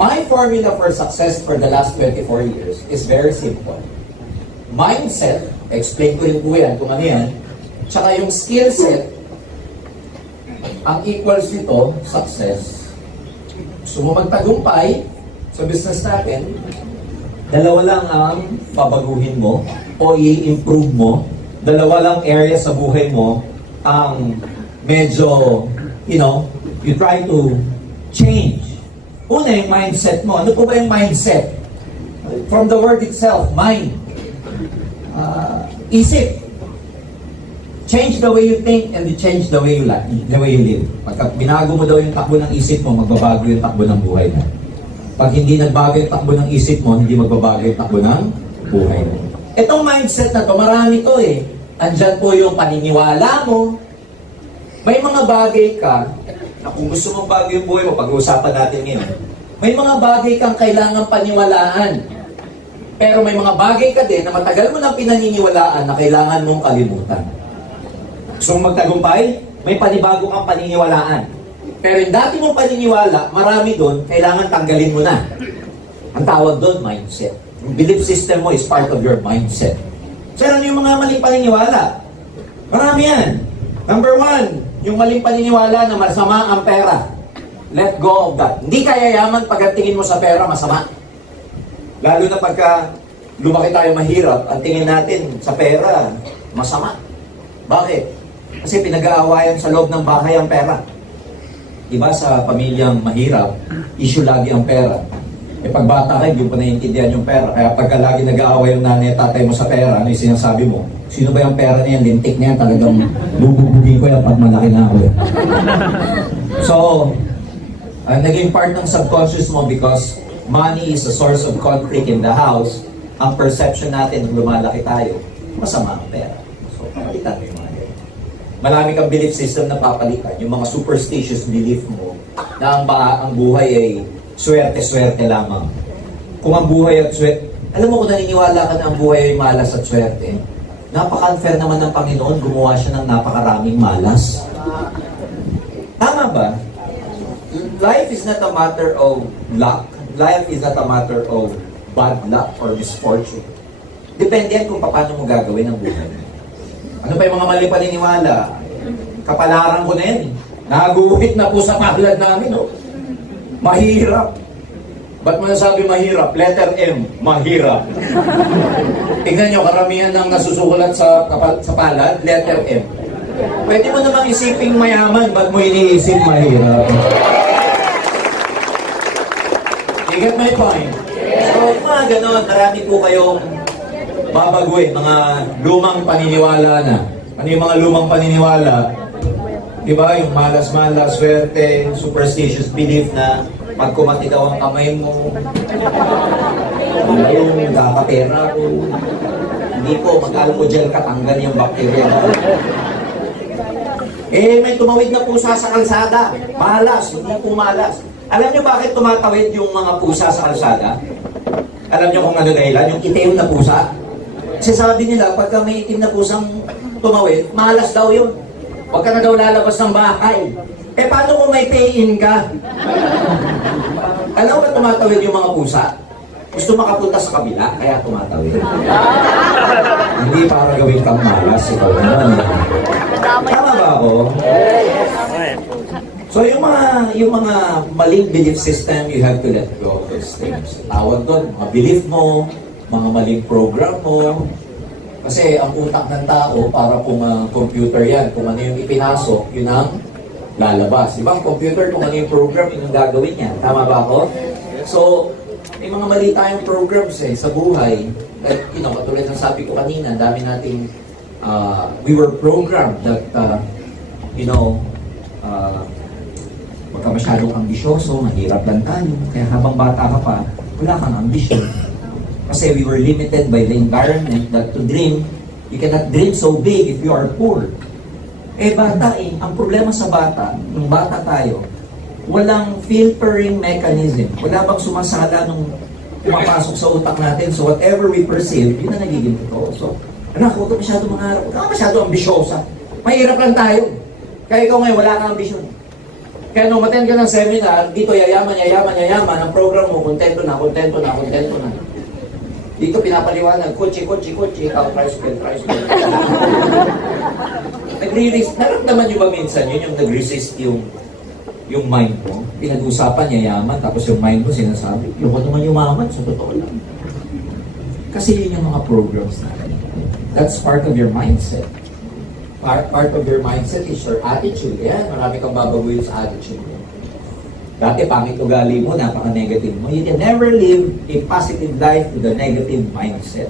My formula for success for the last 24 years is very simple. Mindset, explain ko rin po yan kung ano yan, tsaka yung skill set, ang equals nito, success. Gusto mo magtagumpay sa business natin, dalawa lang ang babaguhin mo o i-improve mo. Dalawa lang area sa buhay mo ang medyo, you try to change. Una, yung mindset mo. Ano po ba yung mindset? From the word itself, mind. Isip. Change the way you think and change the way you live. Pagka binago mo daw yung takbo ng isip mo, magbabago yung takbo ng buhay mo. Pag hindi nagbago yung takbo ng isip mo, hindi magbabago yung takbo ng buhay mo. Itong mindset na to, marami to eh. Andyan po yung paniniwala mo. May mga bagay ka, na kung gusto mong bago yung buhay mo, pag-uusapan natin ngayon, may mga bagay kang kailangang paniwalaan. Pero may mga bagay ka din na matagal mo nang pinaniniwalaan na kailangan mong kalimutan. So magtagumpay, may panibago kang paniniwalaan. Pero yung dati mong paniniwala, marami doon, kailangan tanggalin mo na. Ang tawag doon, mindset. Yung belief system mo is part of your mindset. So ano yung mga maling paniniwala? Marami yan. Number 1, yung maling paniniwala na masama ang pera. Let go of that. Hindi ka yayaman pag tingin mo sa pera, masama. Lalo na pagka lumaki tayo mahirap, ang tingin natin sa pera, masama. Bakit? Kasi pinag-aawayan sa loob ng bahay ang pera. Diba sa pamilyang mahirap, issue lagi ang pera. Eh pag bata ka, hindi mo pa naiintindihan yung pera. Kaya pagka lagi nag-aaway yung nanay at tatay mo sa pera, ano yung sinasabi mo? Sino ba yung pera na yan? Lintik na yan, talagang bububugin ko yan pag malaki na ako. So, naging part ng subconscious mo because money is a source of conflict in the house. Ang perception natin nung lumalaki tayo, masama ang pera. So, papalitan mo yung mga ganyan. Marami kang belief system na papalitan. Yung mga superstitious belief mo na ang buhay ay swerte-swerte lamang. Kung ang buhay at swerte, alam mo kung naniniwala ka na ang buhay ay malas at swerte, napaka-unfair naman ng Panginoon, gumawa siya ng napakaraming malas. Tama ba? Life is not a matter of luck. Life is not a matter of bad luck or misfortune. Depende yan kung paano mo gagawin ang buhay. Ano pa yung mga mali paniniwala? Kapalaran ko na yan. Naguhit na po sa palad namin. Oh. Mahirap. Ba't mo nasabi mahirap? Letter M, mahirap. Tingnan nyo, karamihan ng nasusulat sa palad, letter M. Pwede mo namang isiping mayaman, ba't mo iniisip mahirap? You get my point? So, mga ganon, marami po kayong babaguhin, mga lumang paniniwala na. Ano yung mga lumang paniniwala? Diba? Yung malas-malas, swerte, superstitious belief na pag kumati daw ang kamay mo, yung kakapera ko, hindi po, mag-alcohol ka, tanggal yung bacteria mo. Eh, may tumawid na pusa sa kalsada. Malas, hindi po malas. Alam nyo bakit tumatawid yung mga pusa sa kalsada? Alam nyo kung ano dahilan? Yung itim na pusa. Kasi sabi nila, pagka may itim na pusang tumawid, malas daw yun. Huwag ka na daw lalabas ng bahay. Eh, paano kung may pay-in ka? Alam mo ba tumatawid yung mga pusa? Gusto makapunta sa kabila, kaya tumatawid. Hindi para gawin kang malas. Ikaw naman. Tama ba ako? So yung mga maling belief system, you have to let go of those things. Tawag doon, mga belief mo, mga maling program mo. Kasi ang utak ng tao, para kung computer yan, kung ano yung ipinasok, yun ang lalabas. Diba? Ang computer, kung ano yung program, yun ang gagawin niya. Tama ba ako? So, may mga mali tayong programs sa buhay. Like, katulad ng sabi ko kanina, dami nating, we were programmed that, huwag ka masyadong ambisyoso, mahirap lang tayo. Kaya habang bata ka pa, wala kang ambisyon. Kasi we were limited by the environment that to dream, you cannot dream so big if you are poor. Eh bata ang problema sa bata, nung bata tayo, walang filtering mechanism. Wala bang sumasala nung pumapasok sa utak natin. So whatever we perceive, yun na nagiging totoo. So, anak, huwag ka masyado mangarap, huwag ka masyado ambisyosa. Mahirap lang tayo. Kaya ikaw ngayon, wala kang ambisyon. Kaya nung attend ka ng seminar, dito yayaman, yayaman, yayaman, ang program mo, kontento na, kontento na, kontento na. Dito pinapaliwanag, kotse, kotse, kotse, ikaw, tricycle, tricycle. Nagre-resist, naramdaman nyo ba minsan yun, yung nag-resist yung mind mo? Pinag-usapan, yayaman, tapos yung mind mo sinasabi, yung naman yumaman, sa totoo lang. Kasi yun yung mga programs natin. That's part of your mindset. Part of your mindset is your attitude. Yan, marami kang babaguhin sa attitude mo. Dati, pangit ugali mo, napaka-negative mo. You can never live a positive life with a negative mindset.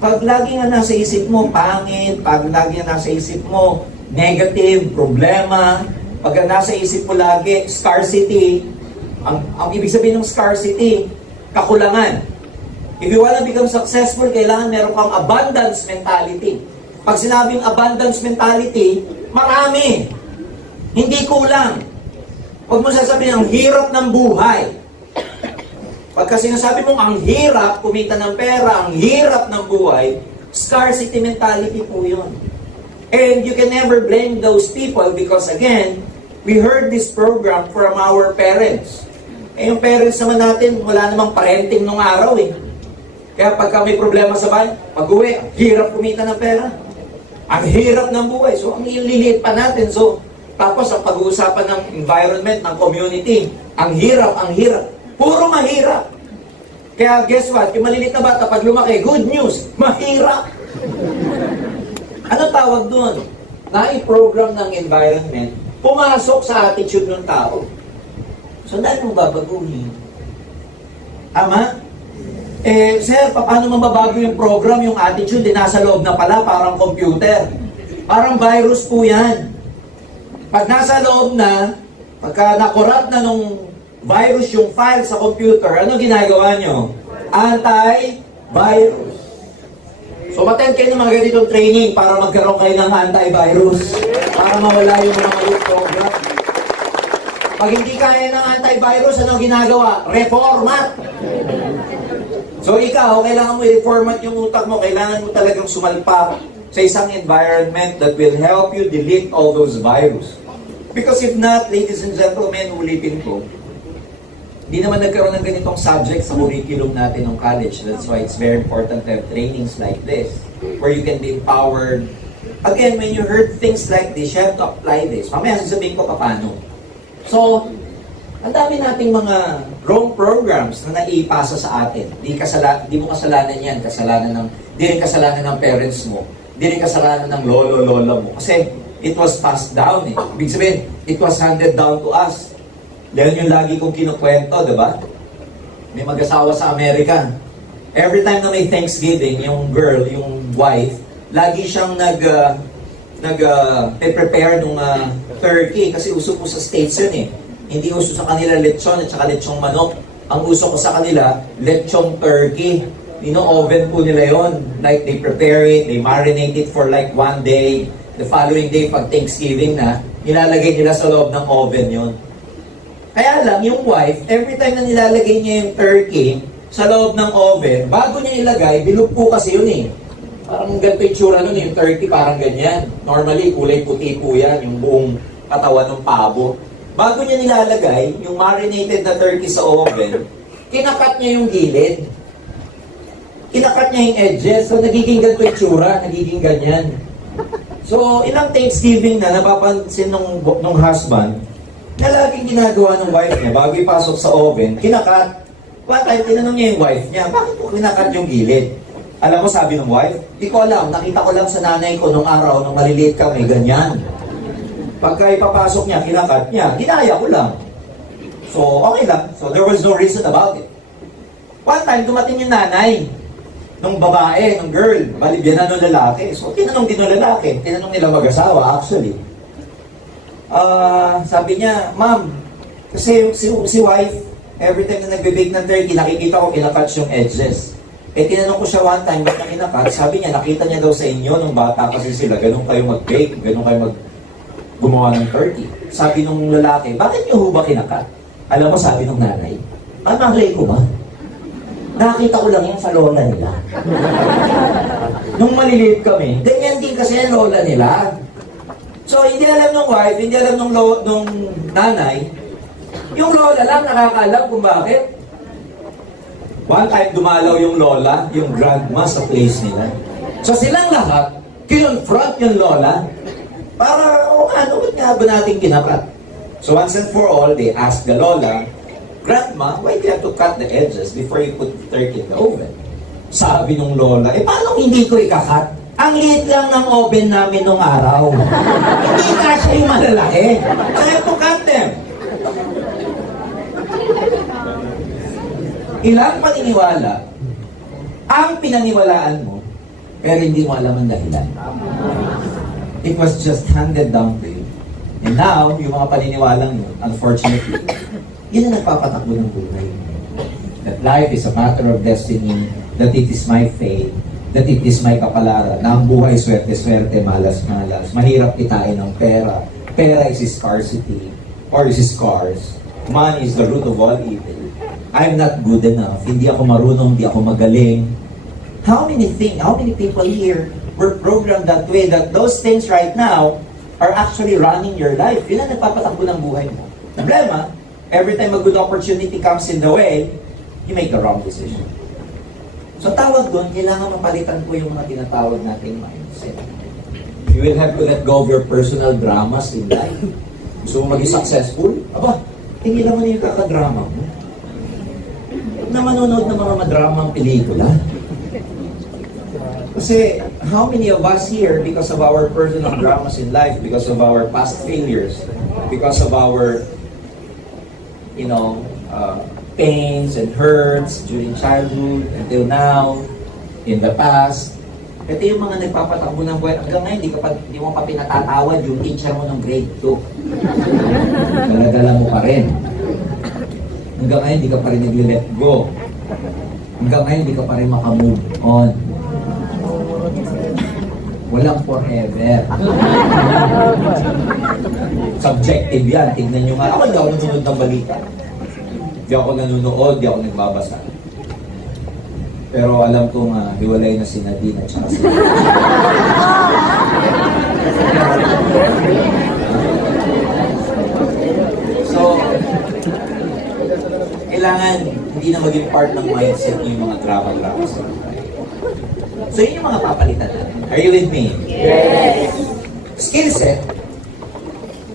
Pag lagi nga nasa isip mo, pangit, pag lagi nga nasa isip mo, negative, problema, pag nasa isip mo lagi, scarcity, ang ibig sabihin ng scarcity, kakulangan. If you wanna become successful, kailangan meron kang abundance mentality. Pag sinabing abundance mentality, marami. Hindi kulang. Huwag mo sasabihin, ang hirap ng buhay. Pagka sinasabi mong ang hirap kumita ng pera, ang hirap ng buhay, scarcity mentality po yun. And you can never blame those people because again, we heard this program from our parents. Eh yung parents naman natin, wala namang parenting nung araw eh. Kaya pagka may problema sa bahay, pag-uwi, hirap kumita ng pera. Ang hirap ng buhay. So, ang ililiit pa natin. So, tapos ang pag-uusapan ng environment, ng community, ang hirap, ang hirap. Puro mahirap. Kaya guess what? Yung maliliit na bata, pag lumaki, good news, mahirap. Ano tawag doon? Na-program ng environment, pumasok sa attitude ng tao. So, dahil mo babaguhin? Tama? Eh, sir, paano mababago yung program, yung attitude, nasa loob na pala, parang computer. Parang virus po yan. Pag nasa loob na, pagka nakorrupt na nung virus yung file sa computer, ano ginagawa nyo? Anti-virus. So, attend kayo ng mga ganitong training para magkaroon kayo ng anti-virus. Para mawala yung mga maling program. Pag hindi kaya ng anti-virus, ano ginagawa? Reformat. So ikaw, kailangan mo i-format yung utak mo, kailangan mo talagang sumalpak sa isang environment that will help you delete all those virus. Because if not, ladies and gentlemen, ulitin ko, di naman nagkaroon ng ganitong subject sa curriculum natin ng college. That's why it's very important to have trainings like this, where you can be empowered. Again, when you heard things like this, you have to apply this. Mamaya sasabihin ko paano. So, ang dami nating mga wrong programs na naipasa sa atin. Di mo kasalanan yan. Di rin kasalanan ng parents mo. Di rin kasalanan ng lolo-lola mo. Kasi it was passed down eh. Ibig sabihin, it was handed down to us. Dahil yung lagi kong kinukwento, diba? May mag-asawa sa Amerika. Every time na may Thanksgiving, yung girl, yung wife, lagi siyang prepare ng turkey. Kasi uso po sa States yun eh. Hindi uso sa kanila lechon at saka lechong manok. Ang uso ko sa kanila, lechong turkey. Oven po nila yon. Like, they prepare it, they marinate it for like 1 day. The following day, pag Thanksgiving na, nilalagay nila sa loob ng oven yon. Kaya lang, yung wife, every time na nilalagay niya yung turkey sa loob ng oven, bago niya ilagay, bilog po kasi yun eh. Parang ganito yung tsura nun, yung turkey parang ganyan. Normally, kulay puti po yan, yung buong katawan ng pabo. Bago niya nilalagay, yung marinated na turkey sa oven, kinakat niya yung gilid. Kinakat niya yung edges, so nagiging ganito yung tsura, nagiging ganyan. So, ilang Thanksgiving na napapansin nung husband, na laging ginagawa ng wife niya, bago ipasok sa oven, kinakat. One time, tinanong niya yung wife niya, bakit mo kinakat yung gilid? Alam mo, sabi ng wife, di ko alam, nakita ko lang sa nanay ko nung araw, nung maliliit kami, ganyan. Pagka ipapasok niya, kinakat niya, ginaya ko lang. So, okay lang. So, there was no reason about it. One time, dumating yung nanay nung babae, nung girl, malibyanan ng lalaki. So, tinanong din ng lalaki. Tinanong nila mag-asawa, actually. Sabi niya, ma'am, kasi si wife, every time na nagbe-bake ng turkey, nakikita ko kinakat yung edges. Eh, tinanong ko siya one time, ba't na kinakat? Sabi niya, nakita niya daw sa inyo nung bata kasi sila, ganun kayo mag-bake, ganun kayo gumawa ng turkey. Sabi nung lalaki, bakit niyo ho ba kinakat? Alam mo, sabi nung nanay, malay ko ba? Nakita ko lang yung sa lola nila. Nung maliliit kami, ganyan din kasi yung lola nila. So, hindi alam ng wife, hindi alam nung nanay, yung lola lang nakakaalam kung bakit. One time dumalaw yung lola, yung grandma sa place nila. So silang lahat, kinonfront yung lola, para, ano nga ba natin kinakat? So once and for all, they asked the lola, Grandma, why do you have to cut the edges before you put the turkey in the oven? Sabi nung lola, paano hindi ko ikakat? Ang liit lang ng oven namin nung araw. Hindi kasya yung malalaki. I have to cut them. Ilang paniniwala ang pinaniwalaan mo, pero hindi mo alam ang dahilan. It was just handed down to you. And now, yung mga paniniwalang yun, unfortunately, yun ang nagpapatakbo ng buhay. That life is a matter of destiny, that it is my fate, that it is my kapalaran, na ang buhay swerte-swerte, malas-malas, mahirap kitain ng pera. Pera is scarcity, or is scarce. Money is the root of all evil. I'm not good enough. Hindi ako marunong, hindi ako magaling. How many people here were programmed that way, that those things right now are actually running your life? Yun ang nagpapatakbo ng buhay mo. Problema, every time a good opportunity comes in the way, you make the wrong decision. So tawag doon, kailangan mapalitan po yung mga tinatawag nating mindset. You will have to let go of your personal dramas in life. Gusto mo maging successful? Aba, tingin naman yung kakadrama mo. Na manonood ng mga madramang pelikula. Kasi, how many of us here, because of our personal dramas in life, because of our past failures, because of our, pains and hurts during childhood, until now, in the past, ito yung mga nagpapatakbo ng buhay. Hanggang ngayon, hindi mo pa pinatatawad yung teacher mo ng grade 2. Dala-dala mo pa rin. Hanggang ngayon, hindi ka pa rin nag-let go. Hanggang ngayon, hindi ka pa rin makamove on. Walang forever. Subjective yan. Tignan nyo nga. Ako hindi ako nanonood ng balita. Hindi ako nanonood, hindi ako nagbabasa. Pero alam kong hiwalay na si Nadine at saka si So, kailangan hindi na maging part ng mindset yung mga drama-drama sa buhay. So, yun yung mga papalitan natin. Are you with me? Yes! Skill set.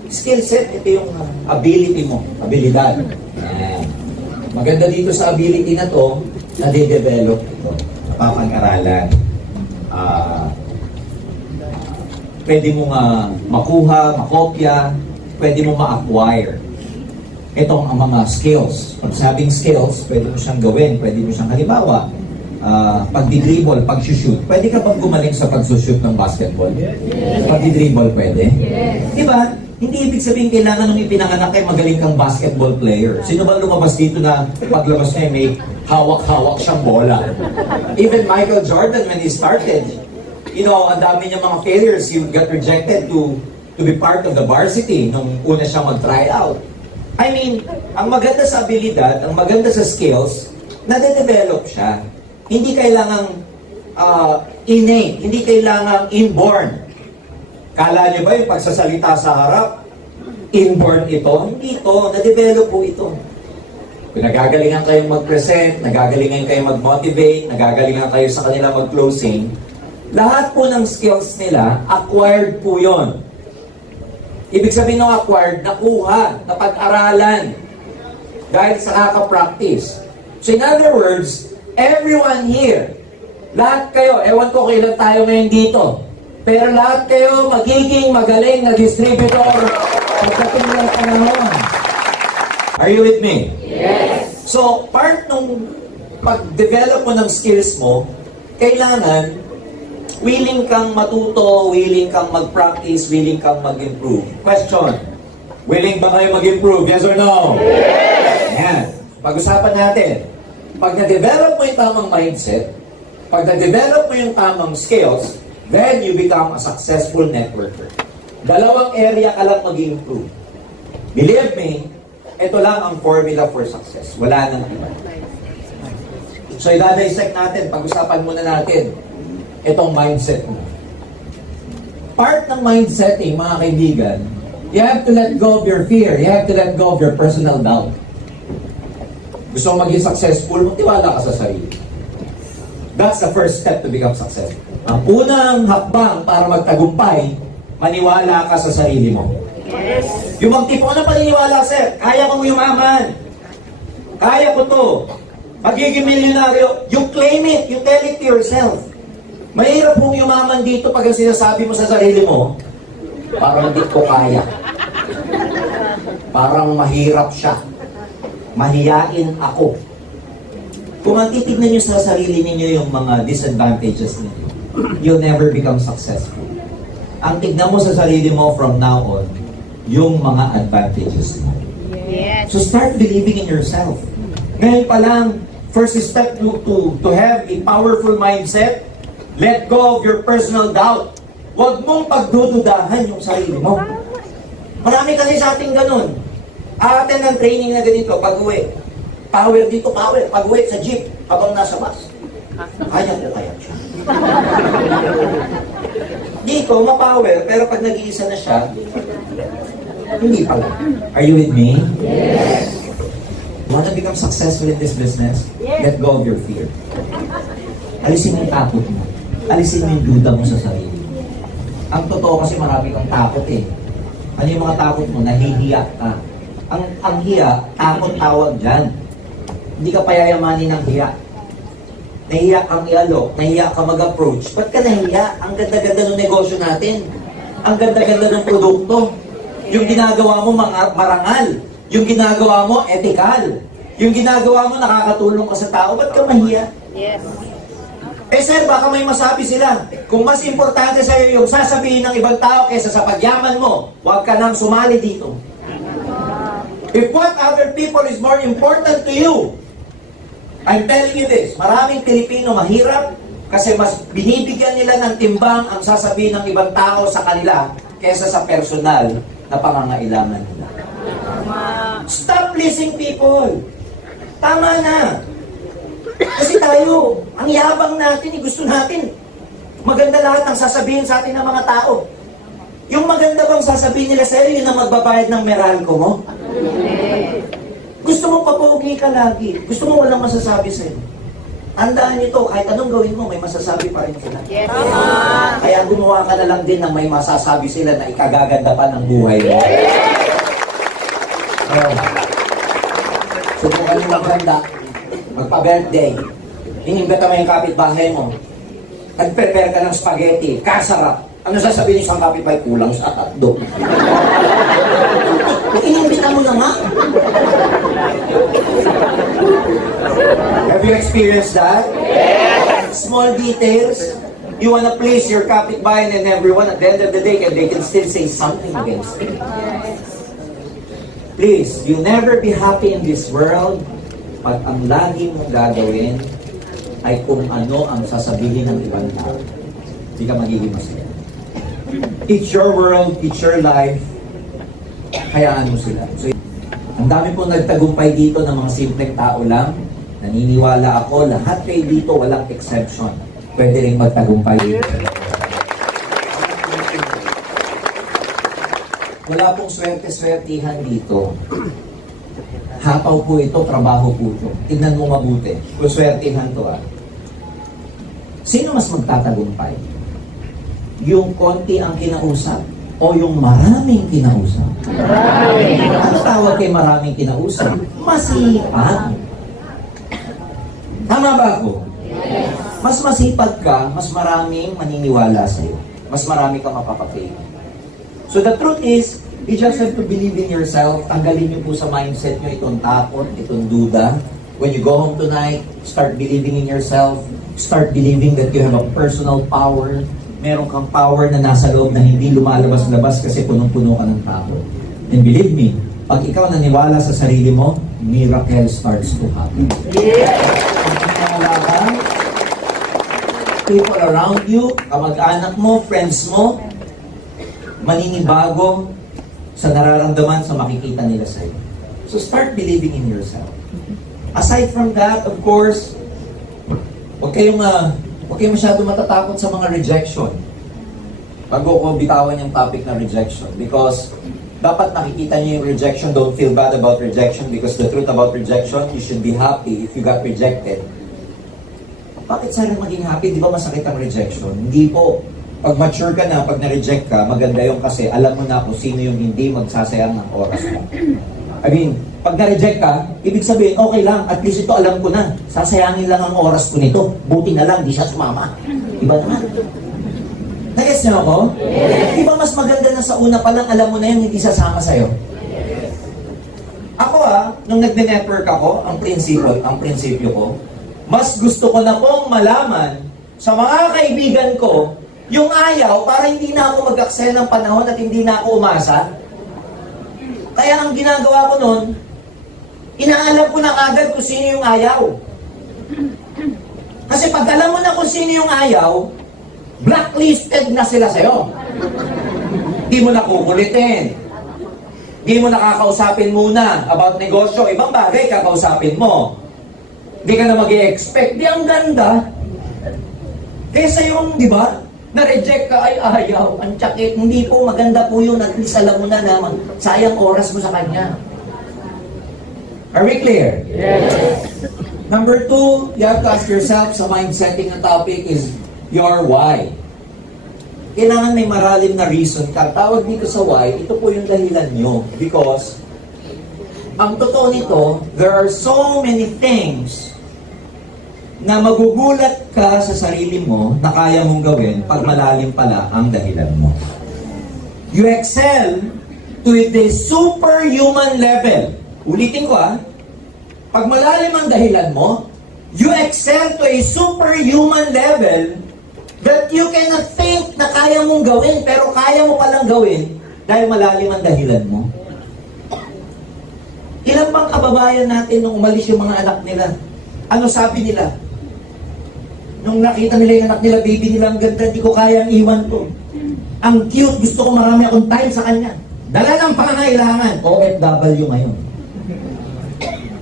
Skill set, ito yung ability mo. Abilidad. Ayan. Maganda dito sa ability na to, nade-develop ito. Napapag-aralan. Pwede mo nga makuha, makopya, pwede mo ma-acquire. Itong ang mga skills. Pag sabing skills, pwede mo siyang gawin, pwede mo siyang halimbawa, pagdi-dribble, pag-shoot. Pwede ka bang gumaling sa pag-shoot ng basketball? Yes. Pagdi-dribble, pwede? Yes. Diba? Hindi ibig sabihin kailangan nung ipinanganak kay magaling kang basketball player. Sino ba lumabas dito na paglabas niya may hawak-hawak siyang bola? Even Michael Jordan, when he started, ang dami niya mga failures. He got rejected to be part of the varsity nung una siyang mag-try out. I mean, ang maganda sa abilidad, ang maganda sa skills, nade-develop siya. Hindi kailangang innate, hindi kailangang inborn. Kala niyo ba yung pagsasalita sa harap, inborn ito? Hindi ito, na-develop po ito. Kung nagagalingan kayong mag-present, nagagalingan kayong mag-motivate, nagagalingan kayo sa kanila mag-closing, lahat po ng skills nila, acquired po yon. Ibig sabihin ng acquired, nakuha, napag-aralan, dahil sa kaka-practice. So in other words, everyone here, lahat kayo, ewan ko kailan tayo ngayon dito, pero lahat kayo magiging magaling na distributor pagdating ng panahon. Are you with me? Yes! So, part nung pag-develop mo ng skills mo, kailangan willing kang matuto, willing kang mag-practice, willing kang mag-improve. Question, willing ba kayo mag-improve? Yes or no? Yes! Yan. Pag-usapan natin. Pag na-develop mo yung tamang mindset, pag na-develop mo yung tamang skills, then you become a successful networker. Dalawang area ka lang mag-improve. Believe me, ito lang ang formula for success. Wala nang iba. So, i-dissect natin, pag-usapan muna natin itong mindset mo. part ng mindsetting, mga kaibigan, you have to let go of your fear. You have to let go of your personal doubt. Gusto mo maging successful, magtiwala ka sa sarili. That's the first step to become successful. Ang unang hakbang para magtagumpay, maniwala ka sa sarili mo. Yes. Yung magtipo na paniniwala, sir, kaya kong yumaman. Kaya ko to. Magiging milyonaryo. You claim it. You tell it to yourself. Mahirap pong yumaman dito pag ang sinasabi mo sa sarili mo, parang hindi ko kaya. Parang mahirap siya. Mahiyain ako. Kung ang titignan nyo sa sarili ninyo yung mga disadvantages ninyo, you'll never become successful. Ang tignan mo sa sarili mo from now on, yung mga advantages mo. Yes. So start believing in yourself. Ngayon pa lang, first step to have a powerful mindset, let go of your personal doubt. Huwag mong pagdududahan yung sarili mo. Marami kasi sa ating ganun. Aaten ng training na ganito, pag-uwi. Power dito, power. Pag-uwi sa jeep, habang nasa bus. Kaya ko kaya siya. Dito, ma-power, pero pag nag-iisa na siya, hindi pala. Are you with me? Yes. Want to become successful in this business? Yes. Let go of your fear. Alisin mo yung takot mo. Alisin mo yung duda mo sa sarili mo. Ang totoo kasi marami kang takot eh. Ano yung mga takot mo? Nahihiya ka. Ang hiya, takot tawag dyan. Hindi ka payayamanin ng hiya. Nahiya kang i-alok, nahiya ka mag-approach. Ba't ka nahiya? Ang ganda-ganda ng negosyo natin. Ang ganda-ganda ng produkto. Yung ginagawa mo marangal. Yung ginagawa mo ethical. Yung ginagawa mo nakakatulong ka sa tao. Ba't ka mahiya? Yes. Eh sir, baka may masabi sila. Kung mas importante sa iyo yung sasabihin ng ibang tao kaysa sa pagyaman mo, huwag ka nang sumali dito. If what other people is more important to you, I'm telling you this, maraming Pilipino mahirap kasi mas binibigyan nila ng timbang ang sasabihin ng ibang tao sa kanila kaysa sa personal na pangangailangan nila. Stop pleasing people. Tama na. Kasi tayo, ang yabang natin, gusto natin. Maganda lahat ang sasabihin sa atin ng mga tao. Yung maganda bang sasabihin nila sa'yo, yun ang magbabayad ng Meralco mo? Gusto mo papogi ka lagi. Gusto mo walang masasabi sa'yo. Tandaan nyo to, kahit anong gawin mo, may masasabi pa rin sila. Yes. Kaya gumawa ka na lang din ng may masasabi sila na ikagaganda pa ng buhay mo. Subukan mo maganda. Magpa-birthday, inimbita mo yung kapitbahay mo, nag-prepare ka ng spaghetti, kasarap. Ano sasabihin ng isang kapitbahay? Kulang sa hotdog. Inimbita mo na nga. Have you experienced that? Yes. Small details. You wanna please your kapitbahay and everyone at the end of the day, and they can still say something against you. Please, you'll never be happy in this world pag ang lagi mong gagawin ay kung ano ang sasabihin ng ibang tao. Hindi ka magiging masaya. It's your world, it's your life. Hayaan mo sila. So, ang dami pong nagtagumpay dito ng mga simpleng tao lang. Naniniwala ako, lahat kayo dito, walang exception. Pwede rin magtagumpay dito. Wala pong swerte-swertihan dito. Hapaw po ito, trabaho po ito. Tignan mo mabuti. Kung swertihan to Sino mas magtatagumpay? Yung konti ang kinausap o yung maraming kinausap? Maraming. Ano tawag kay maraming kinausap? Masipag. Tama ba ako? Yes. Mas masipag ka, mas maraming maniniwala sa'yo. Mas marami kang mapapapay. So the truth is, you just have to believe in yourself. Tanggalin niyo po sa mindset niyo itong takot, itong duda. When you go home tonight, start believing in yourself. Start believing that you have a personal power. Meron kang power na nasa loob na hindi lumalabas-labas kasi punong-puno ka ng takot. And believe me, pag ikaw naniwala sa sarili mo, miracle starts to happen. Pag naniwala ka, people around you, kamag-anak mo, friends mo, maninibago sa nararamdaman, sa makikita nila sa'yo. So start believing in yourself. Aside from that, of course, huwag kayong masyado matatakot sa mga rejection. bago ko bitawan yung topic na rejection, because dapat nakikita niyo yung rejection. Don't feel bad about rejection, because the truth about rejection, you should be happy if you got rejected. Bakit sana maging happy? Di ba masakit ang rejection? Hindi po. Pag mature ka na, pag na-reject ka, maganda yung kasi alam mo na kung sino yung hindi magsasayang ng oras mo. I mean, pag na-reject ka, ibig sabihin, okay lang, at least ito alam ko na. Sasayangin lang ang oras ko nito. Buti na lang, di siya sumama. Iba naman. Nag-gets niyo ako? Yes. Di ba mas maganda na sa una pa lang, alam mo na yun, hindi sasama sa'yo? Ako nung nag-network ako, ang prinsipyo ko, mas gusto ko na pong malaman sa mga kaibigan ko yung ayaw para hindi na ako mag-aksaya ng panahon at hindi na ako umasa. Kaya ang ginagawa ko nun, inaalam ko na agad kung sino yung ayaw. Kasi pag alam mo na kung sino yung ayaw, blacklisted na sila sa'yo. Di mo na kukulitin. Di mo nakakausapin muna about negosyo. Ibang bagay kakausapin mo. Di ka na mag-i-expect. Di ang ganda. Kesa yung, di ba, na-reject ka, ay ayaw, ang tsakit. Hindi po, maganda po yun. At least alam mo na naman, sayang oras mo sa kanya. Are we clear? Yes. Number 2, you have to ask yourself sa mind-setting na topic is your why. Kailangan may maralim na reason ka. Tawag dito sa why, ito po yung dahilan nyo. Because, ang totoo nito, there are so many things na magugulat ka sa sarili mo na kaya mong gawin pag malalim pala ang dahilan mo. You excel to the superhuman level. Ulitin ko pag malalim ang dahilan mo, you excel to a superhuman level that you cannot think na kaya mong gawin, pero kaya mo palang gawin dahil malalim ang dahilan mo. Ilan bang kababayan natin nung umalis yung mga anak nila? Ano sabi nila? Nung nakita nila yung anak nila, baby nila, ang ganda, di ko kayang iwan to. Ang cute, gusto ko marami akong time sa kanya. Dala ng pangangailangan, OFW ngayon.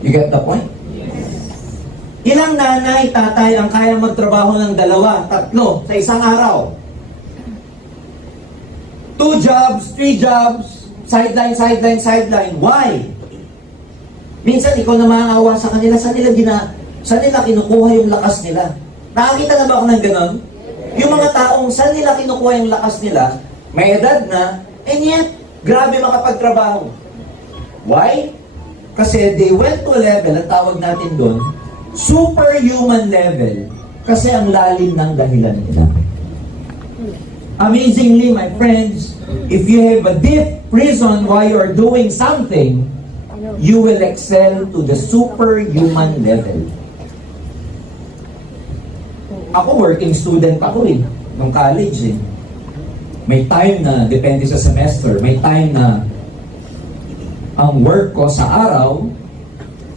You get the point? Ilang nanay, tatay ang kaya magtrabaho ng 2, 3 sa isang araw? 2 jobs, 3 jobs, sideline, sideline, sideline. Why? Minsan ikaw na maaawa sa kanila, saan nila kinukuha yung lakas nila? Nakakita na ba ako ng ganon? Yung mga taong saan nila kinukuha yung lakas nila, may edad na, and yet, grabe makapagtrabaho. Why? Kasi they went to a level, ang tawag natin doon, superhuman level, kasi ang lalim ng dahilan nila. Amazingly, my friends, if you have a deep reason why you are doing something, you will excel to the superhuman level. Ako, working student ako nung college May time na, depende sa semester, may time na ang work ko sa araw,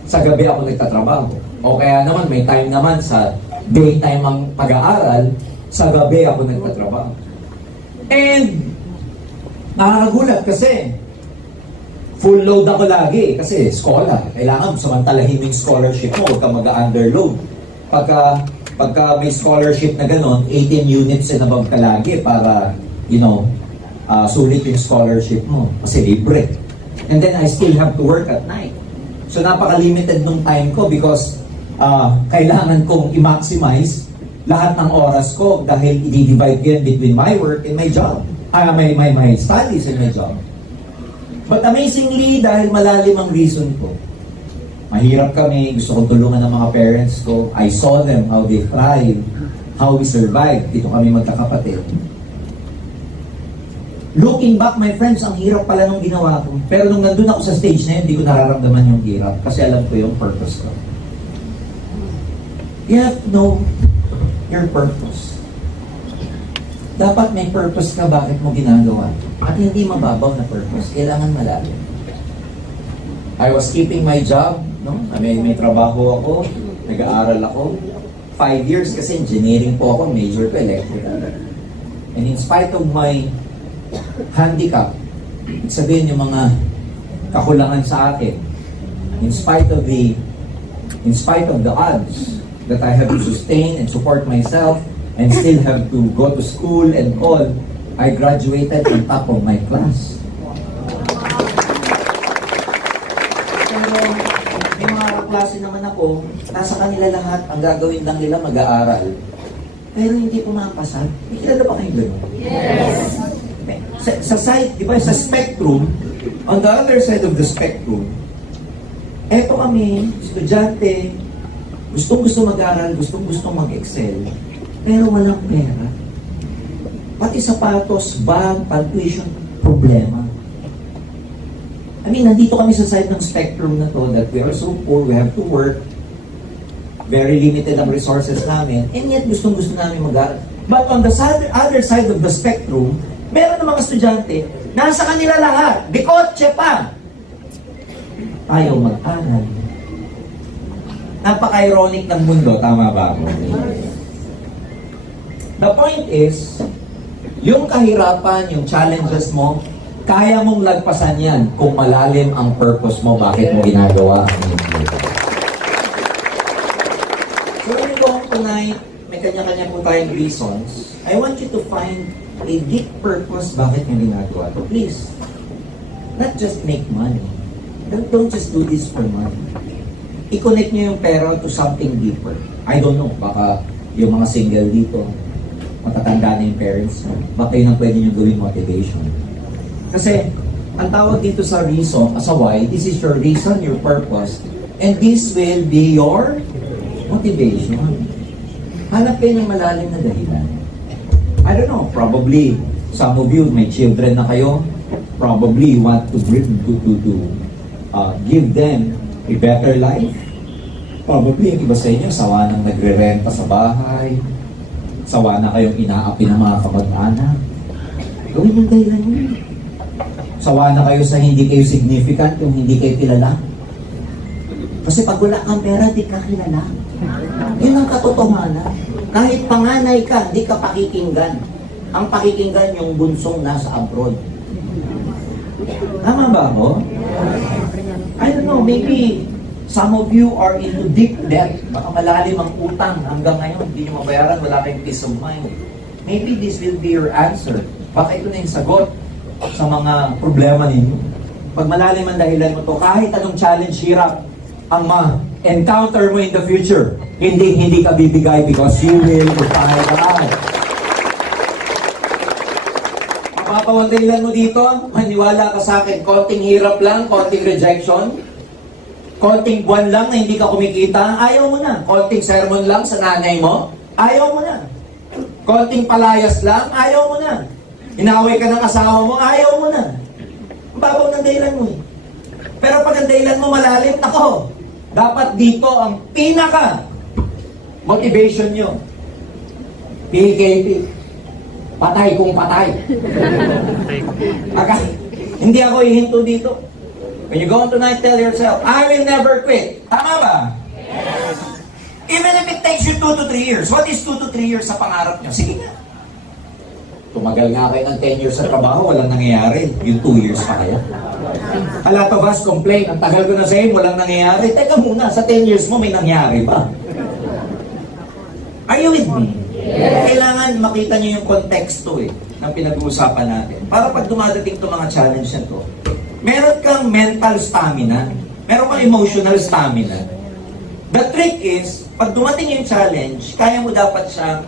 sa gabi ako nagtatrabaho. O kaya naman, may time naman sa daytime ang pag-aaral, sa gabi ako nagtatrabaho. And, nakakagulat kasi, full load ako lagi kasi scholar. Kailangan samantalahin mo yung scholarship mo, huwag ka mag-underload. Pagka may scholarship na gano'n, 18 units and above ka lagi para, sulit yung scholarship mo. Kasi libre. And then I still have to work at night. So napaka-limited nung time ko because kailangan kong i-maximize lahat ng oras ko dahil i-divide ko yan between my work and my job. My studies and my job. But amazingly, dahil malalim ang reason ko, mahirap kami, gusto kong tulungan ng mga parents ko. I saw them, how they thrive, how we survived. Dito kami magkakapatid. Looking back, my friends, ang hirap pala nung ginawa ko. Pero nung nandun ako sa stage na yun, hindi ko nararamdaman yung hirap. Kasi alam ko yung purpose ko. You have to know your purpose. Dapat may purpose ka bakit mo ginagawa. At hindi mababaw na purpose. Kailangan malalim. I was keeping my job, may trabaho ako, nag-aaral ako. 5 years kasi engineering po ako, major ko electrical. And in spite of my handicap, sabihin yung mga kakulangan sa akin, in spite of the odds that I have to sustain and support myself and still have to go to school and all, I graduated on top of my class. Pero may mga kaklase naman ako, nasa kanila lahat, ang gagawin lang nila mag-aaral. Pero hindi pumapasa. May kilala ba kayo gano'n? Yes! Sa side, di ba, sa spectrum, on the other side of the spectrum, eto kami, estudyante, gustong-gusto mag-aral, gustong-gusto mag-excel, pero walang pera. Pati sapatos, bag, pag-tuition, problema. I mean, nandito kami sa side ng spectrum na to that we are so poor, we have to work, very limited ang resources namin, and yet gustong-gusto namin mag-aral. But on the other side of the spectrum, meron ng mga estudyante, nasa kanila lahat, bikotse pa. Ayaw mag-aral. Napaka-ironic ng mundo, tama ba ako? The point is, yung kahirapan, yung challenges mo, kaya mong lagpasan yan kung malalim ang purpose mo, bakit mo ginagawa ang ito. So when you go home tonight, may kanya-kanya po tayong reasons. I want you to find a deep purpose bakit mo ginagawa ito. Please, not just make money. Don't just do this for money. I-connect nyo yung pera to something deeper. I don't know, baka yung mga single dito, matatanda na yung parents, baka yun ang pwede nyo gawin motivation. Kasi, ang tawag dito sa reason, sa why, this is your reason, your purpose, and this will be your motivation. Hanap kayo ng malalim na dahilan. I don't know, probably, some of you, may children na kayo, probably you want to give them a better life. Probably, yung iba sa inyo, sawa nang nagre-renta sa bahay, sawa na kayong inaapi ng mga kamag-anak. Gawin yung dahilan nyo. Sawa na kayo sa hindi kayo significant, yung hindi kayo kilala. Kasi pag wala kang pera, di ka kilala. Yun ang katotohanan. Kahit panganay ka, di ka pakikinggan. Ang pakikinggan yung bunsong nasa abroad. Tama ba ako? I don't know, maybe some of you are into deep debt. Baka malalim ang utang hanggang ngayon. Hindi nyo mabayaran, wala kayong peace of mind. Maybe this will be your answer. Baka ito na yung sagot sa mga problema ninyo. Pag malalim ang dahilan mo to, kahit anong challenge, hirap ang ma-encounter mo in the future, hindi ka bibigay because you will find out. Mapapawang dahilan mo dito, maniwala ka sa akin, konting hirap lang, konting rejection, konting buwan lang na hindi ka kumikita, ayaw mo na. Konting sermon lang sa nanay mo, ayaw mo na. Konting palayas lang, ayaw mo na. Inaway ka ng asawa mo, ayaw mo na. Ang babaw ng dahilan mo eh. Pero pag ang dahilan mo malalim, ako, dapat dito ang pinaka motivation nyo. PKP. Patay kung patay. Hindi ako ihinto dito. When you go on tonight, tell yourself, I will never quit. Tama ba? Yes. Even if it takes you 2 to 3 years. What is 2 to 3 years sa pangarap nyo? Sige nga. Tumagal nga kayo ng 10 years sa trabaho, walang nangyayari. Yung 2 years pa kaya. A lot of us complain, ang tagal ko na sa'yo, walang nangyayari. Teka muna, sa 10 years mo may nangyari pa. Are you with me? Yes. Kailangan makita nyo yung konteksto ng pinag-uusapan natin. Para pag dumadating itong mga challenge na to, meron kang mental stamina, meron kang emotional stamina. The trick is, pag dumating yung challenge, kaya mo dapat siyang,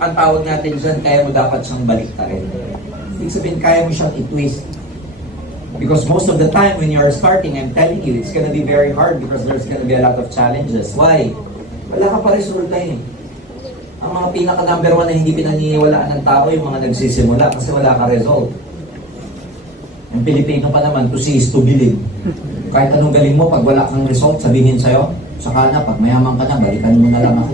ang tawag natin dyan, kaya mo dapat siyang baliktarin. Ibig sabihin, kaya mo siyang i-twist. Because most of the time when you are starting, I'm telling you, it's gonna be very hard because there's gonna be a lot of challenges. Why? Wala ka pa resulta eh. Ang mga pinaka-number 1 na hindi pinaniniwalaan ng tao, yung mga nagsisimula kasi wala ka result. Ang Pilipino pa naman, to see is to believe. Kahit anong galing mo, pag wala kang result, sabihin sa'yo, saka na, pag mayaman ka na, balikan mo na lang ako.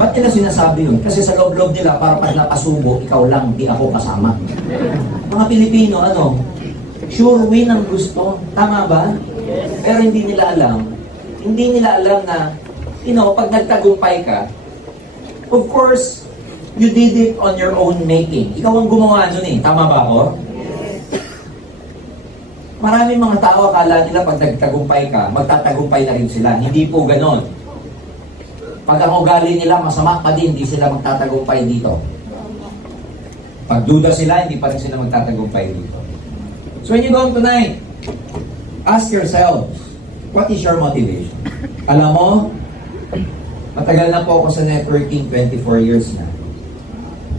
Ba't nila sinasabi yun? Kasi sa loob-loob nila, para pag napasubo, ikaw lang, di ako kasama. Mga Pilipino, sure win ang gusto. Tama ba? Pero hindi nila alam na, pag nagtagumpay ka, of course, you did it on your own making. Ikaw ang gumawa nun eh. Tama ba ako? Maraming mga tao akala nila pag nagtagumpay ka, magtatagumpay na rin sila. Hindi po ganon. Pag ang ugali nila masama ka din, hindi sila magtatagumpay dito. Pag duda sila, hindi pa rin sila magtatagumpay dito. So when you go home tonight, ask yourself, what is your motivation? Alam mo, matagal na po ako sa networking, 24 years na.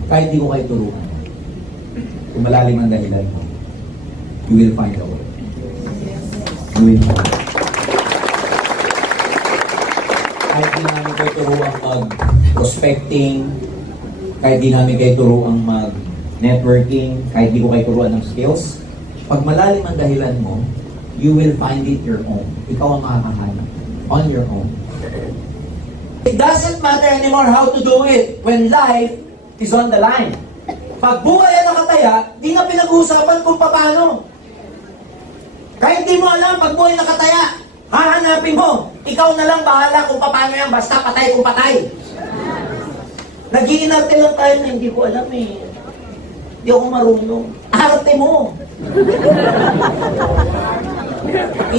Kahit di ko kayo turuan, kung malalim ang dahilan mo, you will find a way. You will find a way. Kahit di namin kayo turuan mag-prospecting, kahit di namin kayo turuan mag-networking, kahit di ko kayo turuan ng skills, pag malalim ang dahilan mo, you will find it your own. Ikaw ang makakahanap. On your own. It doesn't matter anymore how to do it when life is on the line. Pag buhay ang nakataya, di na pinag-uusapan kung paano. Kahit di mo alam, pag buhay nakataya, hahanapin mo. Ikaw na lang bahala kung paano yan, basta patay kung patay. Nag-iinarte lang tayo na hindi ko alam eh. Hindi ako marunong. Arte mo.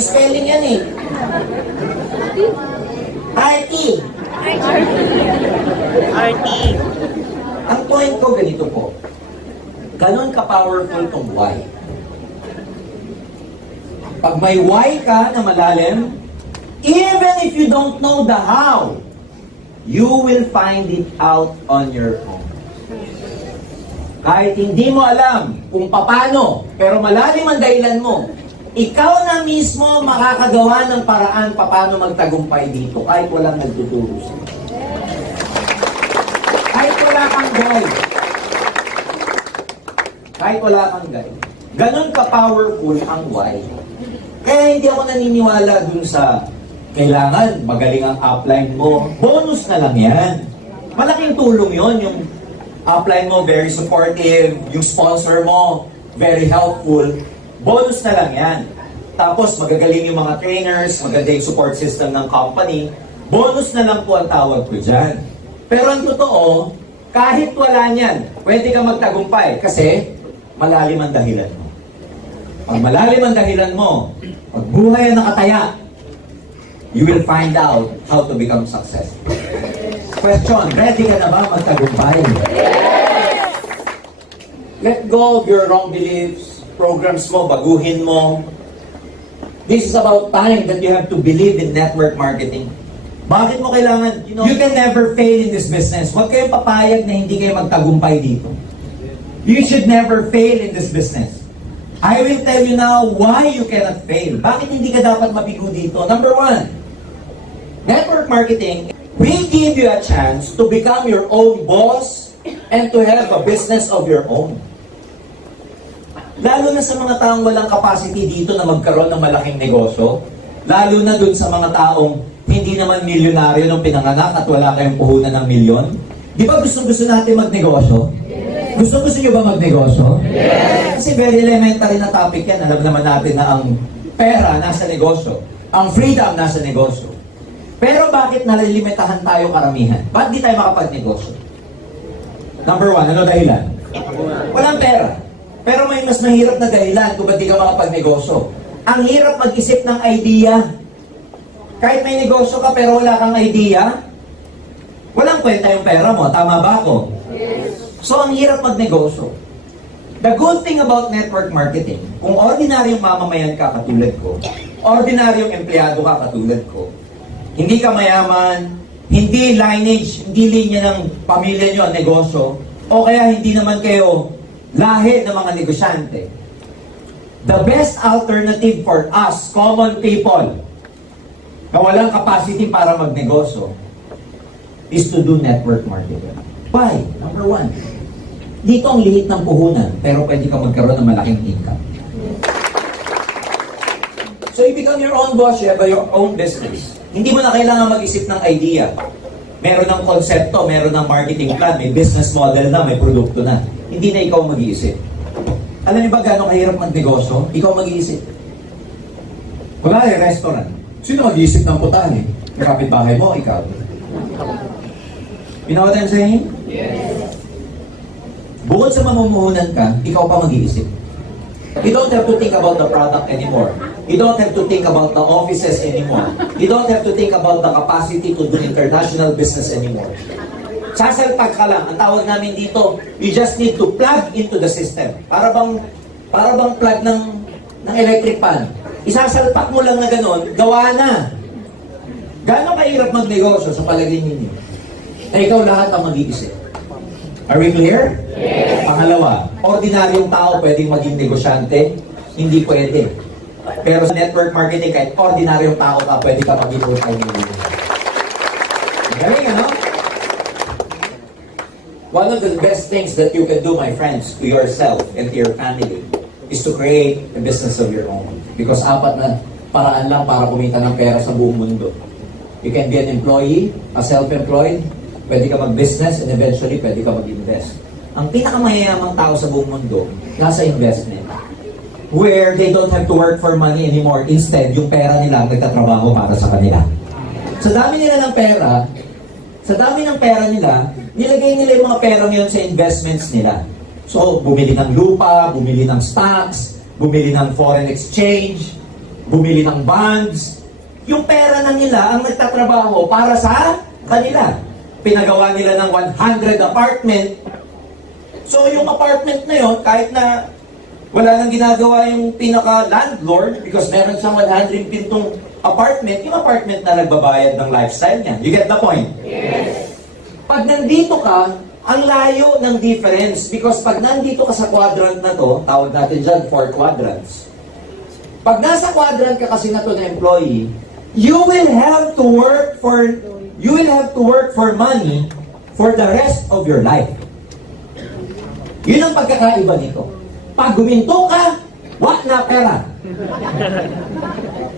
Spelling yan eh. RT. RT. Ang point ko ganito po. Ganon ka-powerful tong why. Pag may why ka na malalim, even if you don't know the how, you will find it out on your own. Kahit hindi mo alam kung paano, pero malalim ang dahilan mo, ikaw na mismo makakagawa ng paraan paano magtagumpay dito kahit walang nagtuturo sa'yo. Kahit wala kang guide. Kahit wala kang guide. Ganon ka-powerful ang why. Kaya hindi ako naniniwala dun sa kailangan magaling ang upline mo. Bonus na lang yan. Malaking tulong yon yung upline mo, very supportive, yung sponsor mo, very helpful. Bonus na lang yan. Tapos magagaling yung mga trainers, maganda yung support system ng company. Bonus na lang po ang tawag ko dyan. Pero ang totoo, kahit wala niyan, pwede ka magtagumpay kasi malalim ang dahilan mo. Pag malalim ang dahilan mo, pag buhay ang nakataya, you will find out how to become successful. Question, ready ka na ba magtagumpay? Yes! Let go of your wrong beliefs, programs mo, baguhin mo. This is about time that you have to believe in network marketing. Bakit mo kailangan? You can never fail in this business. Huwag kayong papayag na hindi kayo magtagumpay dito. You should never fail in this business. I will tell you now why you cannot fail. Bakit hindi ka dapat mabigo dito? Number one, network marketing will give you a chance to become your own boss and to have a business of your own. Lalo na sa mga taong walang capacity dito na magkaroon ng malaking negosyo, lalo na dun sa mga taong hindi naman milyonaryo nung pinanganak at wala kayong puhunan ng milyon. Di ba gusto natin magnegosyo? Yes. Gusto nyo ba magnegosyo? Yes. Kasi very elementary na topic yan. Alam naman natin na ang pera nasa negosyo. Ang freedom nasa negosyo. Pero bakit nalilimitahan tayo karamihan? Ba't di tayo makapagnegosyo? Number one, ano dahilan? Walang pera. Pero may mas mahirap na dahilan kung ba't di ka makapagnegosyo. Ang hirap mag-isip ng idea. Kahit may negosyo ka pero wala kang idea, walang kwenta yung pera mo. Tama ba ako? Yes. So, ang hirap magnegosyo. The good thing about network marketing, kung ordinaryong mamamayan ka katulad ko, ordinaryong empleyado ka katulad ko, hindi ka mayaman, hindi lineage, hindi linya ng pamilya nyo ang negosyo, o kaya hindi naman kayo lahi ng mga negosyante. The best alternative for us, common people, na walang capacity para magnegosyo, is to do network marketing. Why? Number one, dito ang liit ng puhunan, pero pwede ka magkaroon ng malaking income. So you become your own boss, you have your own business. Hindi mo na kailangan mag-isip ng idea. Meron ng konsepto, meron ng marketing plan, may business model na, may produkto na. Hindi na ikaw mag-iisip. Alam niyo ba gano'ng kahirap magnegosyo? Ikaw mag-iisip. Wala restaurant. Sino mag-iisip ng putahe? Yung kapitbahay mo, ikaw. You know what I'm saying? Yes. Bukod sa mamumuhunan ka, ikaw pa mag-iisip. You don't have to think about the product anymore. You don't have to think about the offices anymore. You don't have to think about the capacity to do international business anymore. Sasalpag ka lang. Ang tawag namin dito, you just need to plug into the system. Para bang plug ng electric pan. Isasalpak mo lang na gano'n, gawa na. Gano'ng kahirap magnegosyo sa palagay ninyo? Na ikaw lahat ang mag-iisip. Are we clear? Yes. Pangalawa, ordinaryong tao pwedeng maging negosyante? Hindi pwede. Pero sa network marketing, kahit ordinaryong tao ka, pwede ka maging multi-millionaire. Galing, ano? One of the best things that you can do, my friends, to yourself and to your family is to create a business of your own. Because apat na paraan lang para kumita ng pera sa buong mundo. You can be an employee, a self-employed, pwede ka mag-business, and eventually pwede ka mag-invest. Ang pinakamayayamang tao sa buong mundo, nasa investment. Where they don't have to work for money anymore. Instead, yung pera nila nagtatrabaho para sa kanila. Sa dami nila ng pera, nilagay nila yung mga pera ngayon sa investments nila. So, bumili ng lupa, bumili ng stocks, bumili ng foreign exchange, bumili ng bonds. Yung pera na nila ang nagtatrabaho para sa kanila. Pinagawa nila ng 100 apartment. So, yung apartment na yun, kahit na wala nang ginagawa yung pinaka-landlord because meron siyang 100 pintong apartment, yung apartment na nagbabayad ng lifestyle niya. You get the point? Yes. Pag nandito ka, ang layo ng difference because pag nandito ka sa quadrant na to, tawag natin dyan 4 quadrants. Pag nasa quadrant ka kasi na to na employee, you will have to work for money for the rest of your life. Yun ang pagkakaiba nito. Pag guminto ka, wak na pera.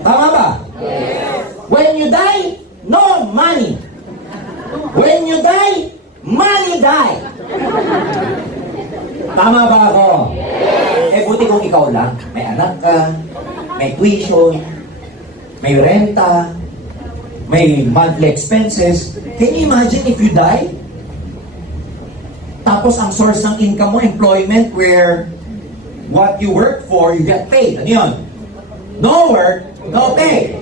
Tama ba? Yes. When you die, no money. When you die, money die. Tama ba ako? Yes. Buti kung ikaw lang. May anak ka, may tuition, may renta, may monthly expenses. Can you imagine if you die? Tapos ang source ng income mo, employment, where what you work for, you get paid. Ano yun? No work, no pay.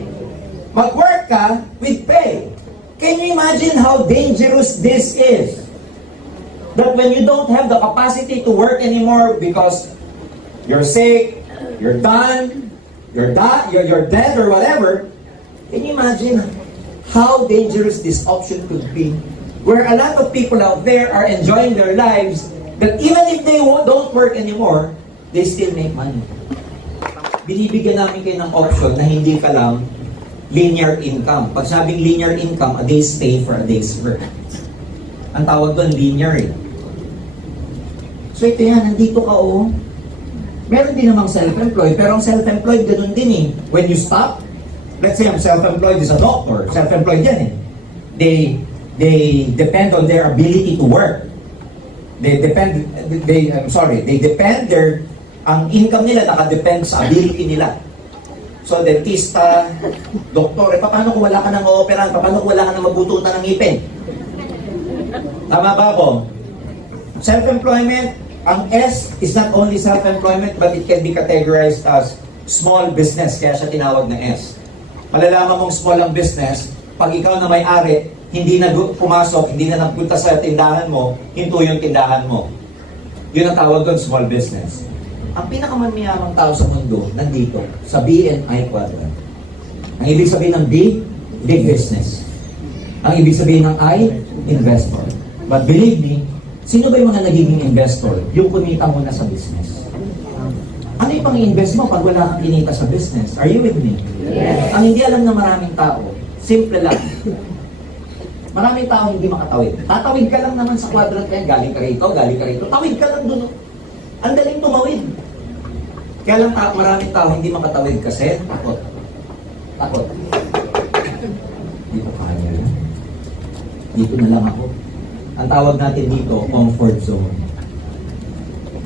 Mag-work ka with pay. Can you imagine how dangerous this is? That when you don't have the capacity to work anymore because you're sick, you're done, you're dead or whatever, can you imagine how dangerous this option could be? Where a lot of people out there are enjoying their lives that even if they don't work anymore, they still make money. Binibigyan namin kayo ng option na hindi ka lang linear income. Pag sabing linear income, a day's pay for a day's work. Ang tawag doon, linear eh. So ito yan, nandito ka oh. Meron din namang self-employed, pero ang self-employed ganun din eh. When you stop, let's say I'm self-employed as a doctor, self-employed yan eh. They depend on their ability to work. Ang income nila nakadepend sa ability nila. So, dentista, doktor, paano kung wala ka nang operan? Paano kung wala ka nang mabututan ng ngipin? Tama ba ako? Self-employment, ang S is not only self-employment, but it can be categorized as small business, kaya siya tinawag na S. Malalaman mong small ang business, pag ikaw na may-ari, hindi na pumasok, hindi na nagpunta sa tindahan mo, hinto yung tindahan mo. Yun ang tawag doon, small business. Ang pinakamayamang tao sa mundo, nandito, sa BNI quadrant. Ang ibig sabihin ng B, big business. Ang ibig sabihin ng I, investor. But believe me, sino ba yung mga nagiging investor? Yung kumita mo na sa business. Ano yung pang-invest mo pag wala kang kinita sa business? Are you with me? Yes. Ang hindi alam ng maraming tao, simple lang. Maraming tao hindi makatawid. Tatawid ka lang naman sa quadrant na yan. Galing ka rito. Tawid ka lang doon. Ang daling tumawid. Kaya lang maraming tao hindi makatawid kasi takot. Hindi ko kaya yan. Dito na lang ako. Ang tawag natin dito, comfort zone.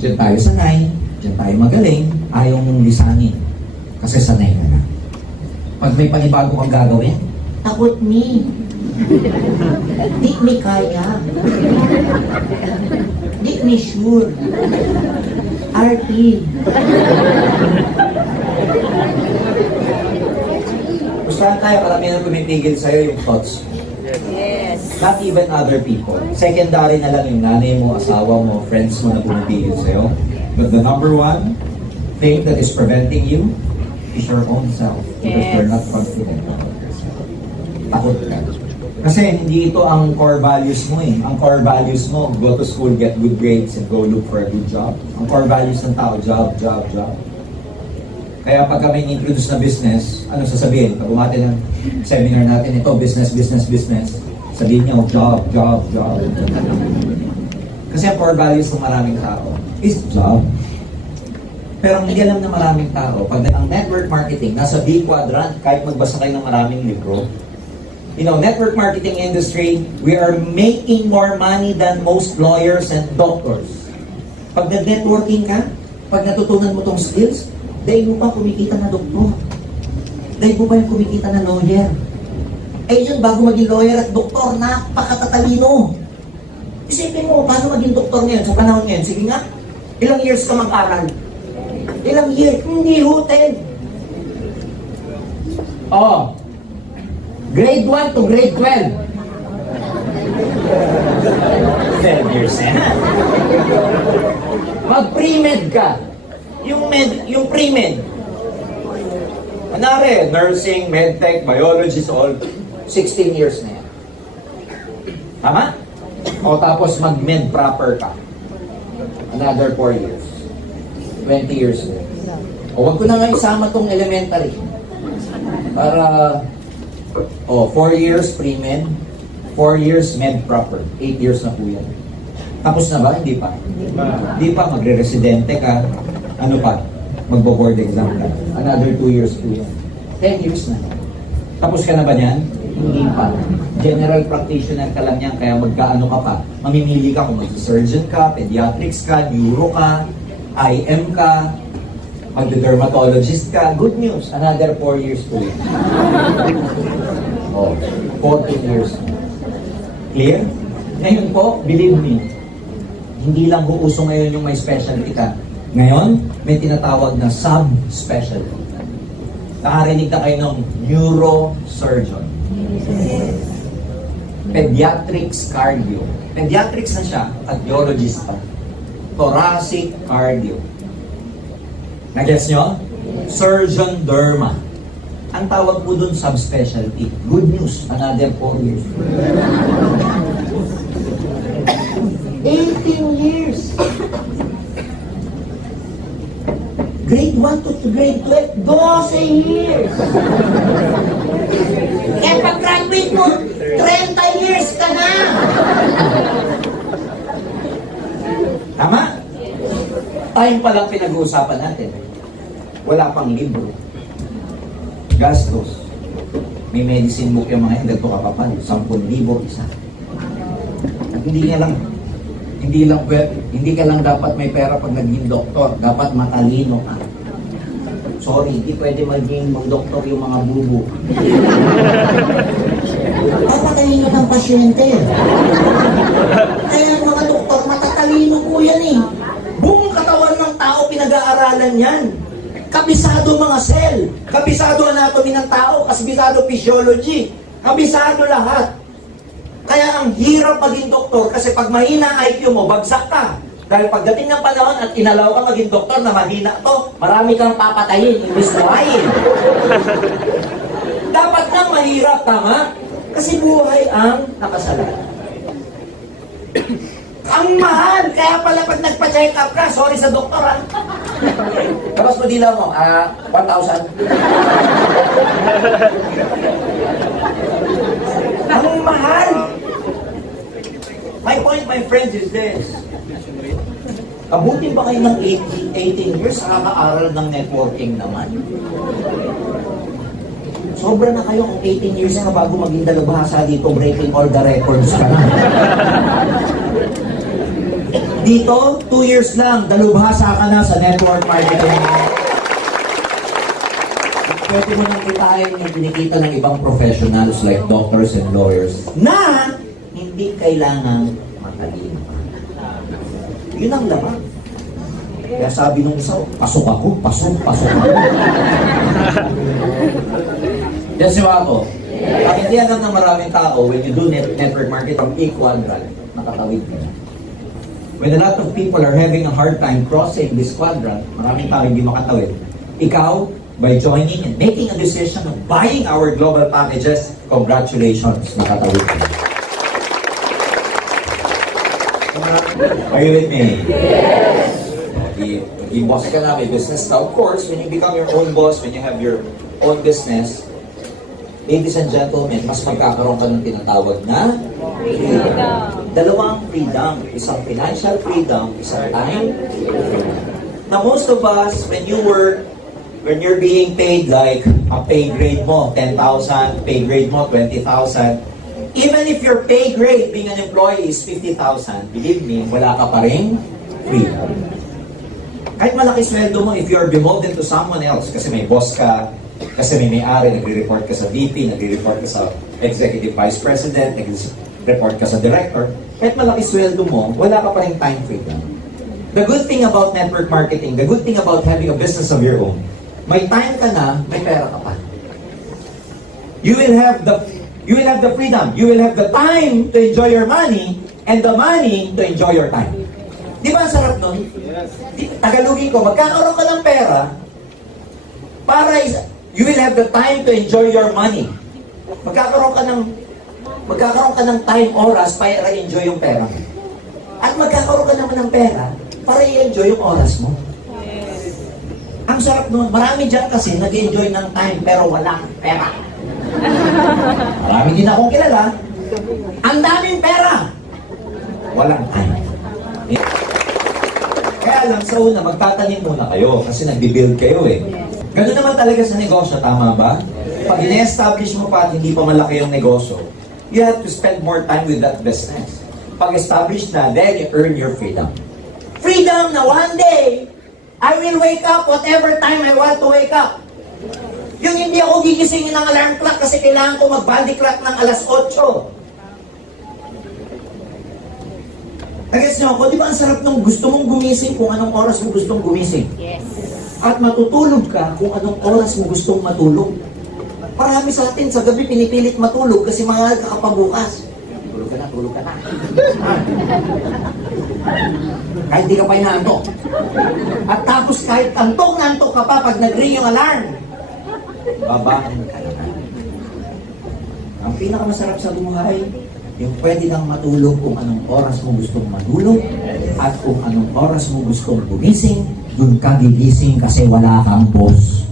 Diyan tayo sanay, diyan tayo magaling, ayaw mong lisanin. Kasi sanay na na. Pag may panibago kang gagawin, takot me. Di me kaya. Di me sure. RP. Gustahan tayo, karamihan pumipigil sa'yo yung thoughts. Yes. Not even other people. Secondary na lang yung nanay mo, asawa mo, friends mo na pumipigil sa'yo. But the number one thing that is preventing you is your own self. Because you're not confident about yourself. Takot ka. Kasi hindi ito ang core values mo eh. Ang core values mo, go to school, get good grades, and go look for a good job. Ang core values ng tao, job, job, job. Kaya pag kami introduce na business, ano sasabihin? Pag umati ng seminar natin, ito, business, business, business. Sabihin niyo, job, job, job. Kasi ang core values ng maraming tao is job. Pero ang hindi alam ng maraming tao, pag ang network marketing, nasa B quadrant, kahit magbasa kayo ng maraming libro, network marketing industry, we are making more money than most lawyers and doctors. Pag nag-networking ka, pag natutunan mo tong skills, dahil mo pa kumikita na doktor. Dahil mo pa yung kumikita na lawyer. Eh yun, bago maging lawyer at doktor, napakatatalino. Isipin mo, paano maging doktor ngayon, sa panahon ngayon? Sige nga, ilang years ka mag-aral? Ilang years? Hindi hotel. Oh, grade 1 to grade 12. 12 years na. Mag-pre-med ka. Yung pre-med. Manari, nursing, medtech, biology, all 16 years na yan. Tama? O tapos mag-med proper ka. Another 4 years. 20 years na. O wag ko na nga isama tong elementary. Para 4 years pre-med, 4 years med proper, 8 years na po yan. Tapos na ba? Hindi pa. Hindi pa, magre-residente ka. Ano pa? Magbo-board exam ka. Another 2 years po yan. 10 years na. Tapos ka na ba yan? Hindi pa. General practitioner ka lang yan, kaya magkaano ka pa. Mamimili ka kung mag-surgeon ka, pediatrics ka, neuro ka, IM ka, mag-dermatologist ka. Good news, another 4 years po yan. 14 years. Clear? Ngayon po, believe me, hindi lang uuso ngayon yung may specialty ka. Ngayon, may tinatawag na subspecialty. Nakarinig na kayo ng neurosurgeon. Pediatrics cardio. Pediatrics na siya, cardiologist pa. Thoracic cardio. Nag-gets nyo? Surgeon derma. Ang tawag po dun, subspecialty. Good news, another 4 years. 18 years. Grade 1 to grade 12, 12 years. Kaya pag-graduate mo, 30 years ka na. Tama? Time pa lang pinag-uusapan natin. Wala pang libro. Gastos. May medicine book yung mga hindi ito kapapal. 10,000 isa. At hindi ka lang dapat may pera pag naging doktor. Dapat matalino ka. Sorry, hindi pwede maging doktor yung mga bubo. Papatalino ng pasyente. Kaya ang mga doktor, matatalino po yan eh. Buong katawan ng tao pinag-aaralan yan. Kabisado mga cell, kabisado anatomy ng tao, kabisado physiology, kabisado lahat. Kaya ang hirap maging doktor kasi pag mahina IQ mo, bagsak ka. Dahil pagdating ng panahon at inalaw ka maging doktor na mahina to, marami kang papatayin, imbis buhayin. Dapat lang mahirap, tama? Kasi buhay ang nakasalan. Ang mahal! Kaya pala pag nagpa-check up ka, sorry sa doktor ha. Tapos mo dilaw mo, 1,000. Ang mahal! My point, my friends, is this. Kabuti ba kayo ng 18 years nakaka-aral ng networking naman? Sobra na kayo kung 18 years na bago maging dalubhasa dito, breaking all the records ka na. Dito, 2 years lang, dalubhasa ka na sa network marketing. Pwede mo nang kitain yung kinikita ng ibang professionals like doctors and lawyers na hindi kailangang matalino. Yun ang laman. Kaya sabi nung isa, pasok ako. Yes, yung ako. Ang hindi alam ng maraming tao, when you do network marketing from E-quadrant, nakatawid ka na. When a lot of people are having a hard time crossing this quadrant, maraming tao hindi makatawid. Ikaw, by joining and making a decision of buying our global packages, congratulations, nakatawid ka. Are you with me? Yes! I-boss ka na, may business ka. Of course, when you become your own boss, when you have your own business, ladies and gentlemen, mas magkakaroon ka ng tinatawag na freedom. Dalawang freedom. Isang financial freedom, isang time freedom. Now, most of us, when you're being paid like a pay grade mo, 10,000, pay grade mo, 20,000, even if your pay grade being an employee is 50,000, believe me, wala ka pa rin freedom. Kahit malaki sweldo mo, if you're beholden to someone else, kasi may boss ka, kasi may may-ari, nagre-report ka sa VP, nagre-report ka sa Executive Vice President, nagre-report ka sa Director, kahit malaki sweldo mo, wala ka pa rin time freedom. The good thing about network marketing, the good thing about having a business of your own, may time ka na, may pera ka pa. You will have the freedom. You will have the time to enjoy your money and the money to enjoy your time. Di ba ang sarap nun? Yes. Tagalogin ko, magkakaroon ka ng pera para you will have the time to enjoy your money. Magkakaroon ka ng time, oras para i-enjoy yung pera mo. At magkakaroon ka naman ng pera para i-enjoy yung oras mo. Yes. Ang sarap nun. Marami dyan kasi nag-enjoy ng time pero wala pera. Marami din akong kilala. Ang daming pera. Walang time. Kaya lang sa una, magtatanim muna kayo kasi nagbi-build kayo eh. Ganun naman talaga sa negosyo, tama ba? Pag ine-establish mo pa at hindi pa malaki yung negosyo, you have to spend more time with that business. Pag established na, then you earn your freedom. Freedom na one day, I will wake up whatever time I want to wake up. Yung hindi ako gigisingin ng alarm clock kasi kailangan ko mag-body clock ng alas 8. Nagets niyo ako, di ba ang sarap nung gusto mong gumising kung anong oras mo gustong gumising? Yes. At matutulog ka kung anong oras mo gustong matulog. Marami sa atin sa gabi pinipilit matulog kasi mahal ka kapabukas. Tulog ka na, tulog ka na. Kahit di ka pa inaantok. At tapos kahit antok na antok ka pa pag nag-ring yung alarm, babahan ka na. Ang pinakamasarap sa buhay, yung pwede kang matulog kung anong oras mo gustong matulog at kung anong oras mo gustong gumising, dun ka gigising kasi wala kang boss.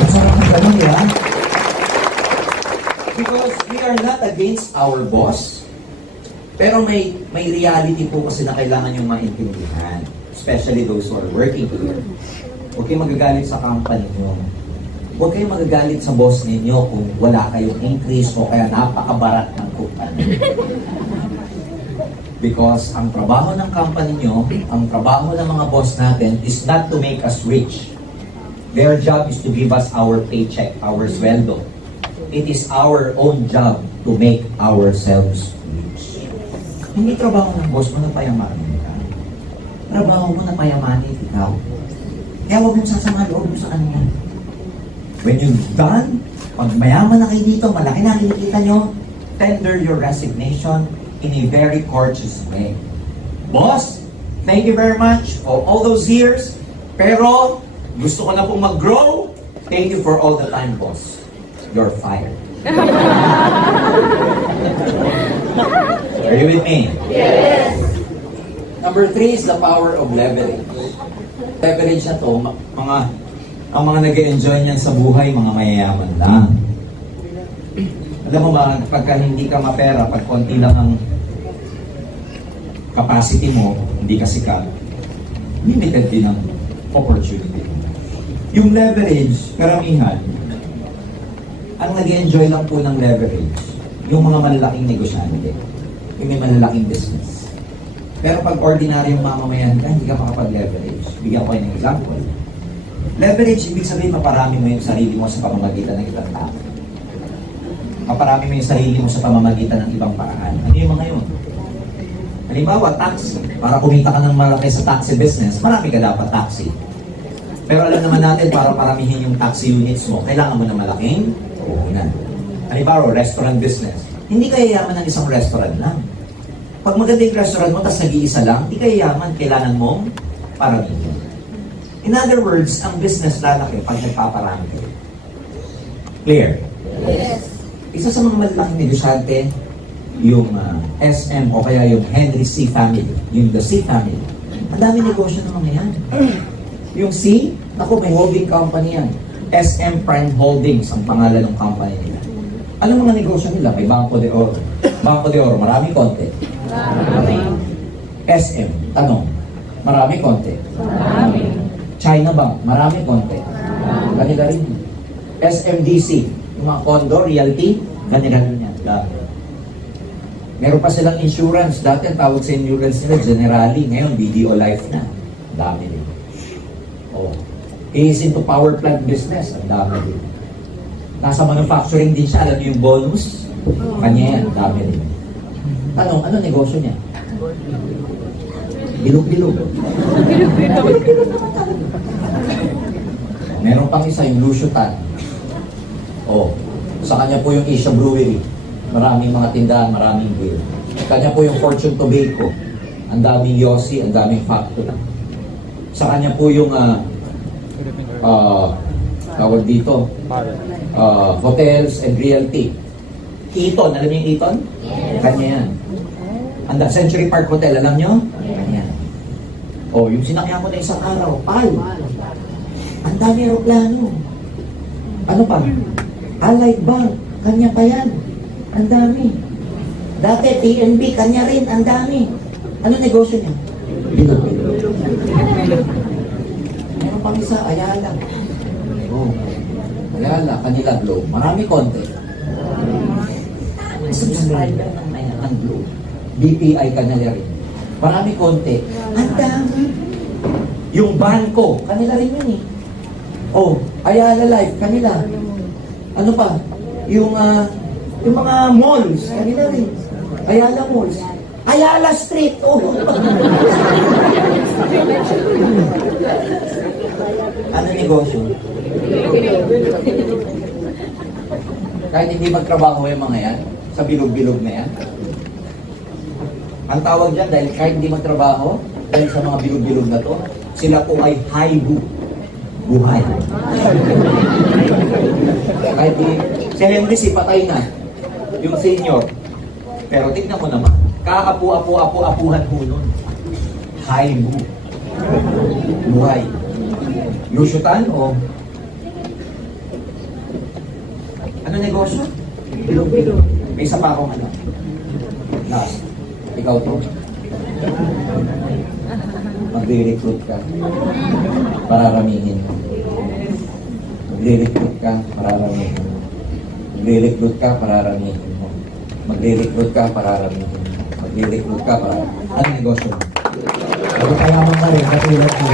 Ang sarap ng ganun, yan. Because we are not against our boss, pero may reality po kasi na kailangan yung maintindihan, especially those who are working here. Huwag kayong magagalit sa company nyo. Huwag kayong magagalit sa boss ninyo kung wala kayong increase o kaya napakabarat ng company. Because ang trabaho ng company nyo, ang trabaho ng mga boss natin is not to make us rich. Their job is to give us our paycheck, our sweldo. It is our own job to make ourselves rich. Hindi trabaho ng boss mo na payamanin ka. Trabaho mo na payamanin ikaw. Kaya huwag mong sasama loob mo sa kanila. When you're done, pag mayaman na kayo dito, malaki na kinikita nyo, tender your resignation in a very courteous way. Boss, thank you very much for all those years, pero gusto ko na pong mag-grow. Thank you for all the time, boss. You're fired. Are you with me? Yes. Number 3 is the power of leverage. Leverage na to, ang mga nag-enjoy niyan sa buhay, mga mayayaman lang. Alam mo ba, pagka hindi ka mapera, pag konti lang ang capacity mo, hindi ka sikat, limited din ang opportunity. Yung leverage, karamihan, ang nag-enjoy lang po ng leverage, yung mga malalaking negosyante, yung may malalaking business. Pero pag ordinaryong mamamayan ka, hindi ka makapag-leverage. Bigyan ko kayo ng example. Leverage, ibig sabihin, maparami mo yung sarili mo sa pamamagitan ng ibang tao. Maparami mo yung sarili mo sa pamamagitan ng ibang paraan. Ano yung mga yun? Halimbawa, taxi. Para kumita ka ng malaki sa taxi business, marami ka dapat taxi. Pero alam naman natin, para paramihin yung taxi units mo, kailangan mo na malaking puhunan. Halimbawa, restaurant business. Hindi ka yayaman ng isang restaurant lang. Pag maganda yung restaurant mo, tapos nag-iisa lang, hindi ka yayaman, kailangan mong paramihin. In other words, ang business lalaki pag nagpaparami kayo. Clear? Yes. Isa sa mga malalaking negosyante, yung SM o kaya yung Henry C. family, yung the C. family. Ang dami negosyo ng mga yan. Yung C, naku, may holding company yan. SM Prime Holdings ang pangalan ng company nila. Anong mga negosyo nila? May Banco de Oro. Banco de Oro, marami konti. SM, tanong, marami konti. China Bank, marami konti. Ganila rin. SMDC, yung mga condo, realty, ganila rin yan. Meron pa silang insurance. Dati ang tawag sa insurance nila, Generali. Ngayon, BDO Life na. Ang dami din. Oh. He is into power plant business. Ang dami din. Nasa manufacturing din siya. Alam niyo yung bonus? Kanya yan. Ang dami din. Tanong, ano negosyo niya? Bilog-bilog. Meron pang isa, yung Lusutan. Oh. Sa kanya po yung Asia Brewery. Maraming mga tindahan, maraming beer. Kanya po yung Fortune Tobacco. Ang daming Yossi, ang daming factory. Sa kanya po yung tawag dito, hotels and realty. Eaton, alam niyo yung Eaton? Yes. Kanya yan. Ang Century Park Hotel, alam niyo? Kanya yan. O, yung sinakyan ko na isang araw, PAL. Ang dami aeroplano. Ano pa? Allied Bank, kanya pa yan. Ang dami. Dati, PNB, kanya rin, ang dami. Ano negosyo niya? Bilog-bilog. Meron pang isa, Ayala. Oh, Ayala, kanila Globe. Marami konti. Subscriber ng Globe. BPI kanila rin. Marami konti. Ang dami. Yung Banco, kanila rin yun eh. Oh, Ayala Life, kanila. Ano pa? Yung mga malls, kanila rin. Ayala Malls. Ayala Street, oh. Ano negosyo? Kahit hindi magtrabaho yung mga yan, sa bilog-bilog na yan. Ang tawag dyan, dahil kahit hindi magtrabaho, dahil sa mga bilog-bilog na to, sila po ay haibu. Buhay. Kahit si Henry, si patay na. Yung senior. Pero tignan mo naman, kaapu-apu-apu-apuhan ho nun. Haibu. Buhay. Lusutan o ano negosyo? Bilog-bilog. May isa pa akong ano. Last. Ikaw to. Magre-recruit ka. Pararamihin mo. Magre-recruit ka. Pararamihin mo. Magre-recruit ka. Pararamihin mo. Magre-recruit ka. Pararamihin mo. Magre-recruit ka. Pararamihin mo. Ano negosyo mo? Magpayaman ka rin. Katulad mo.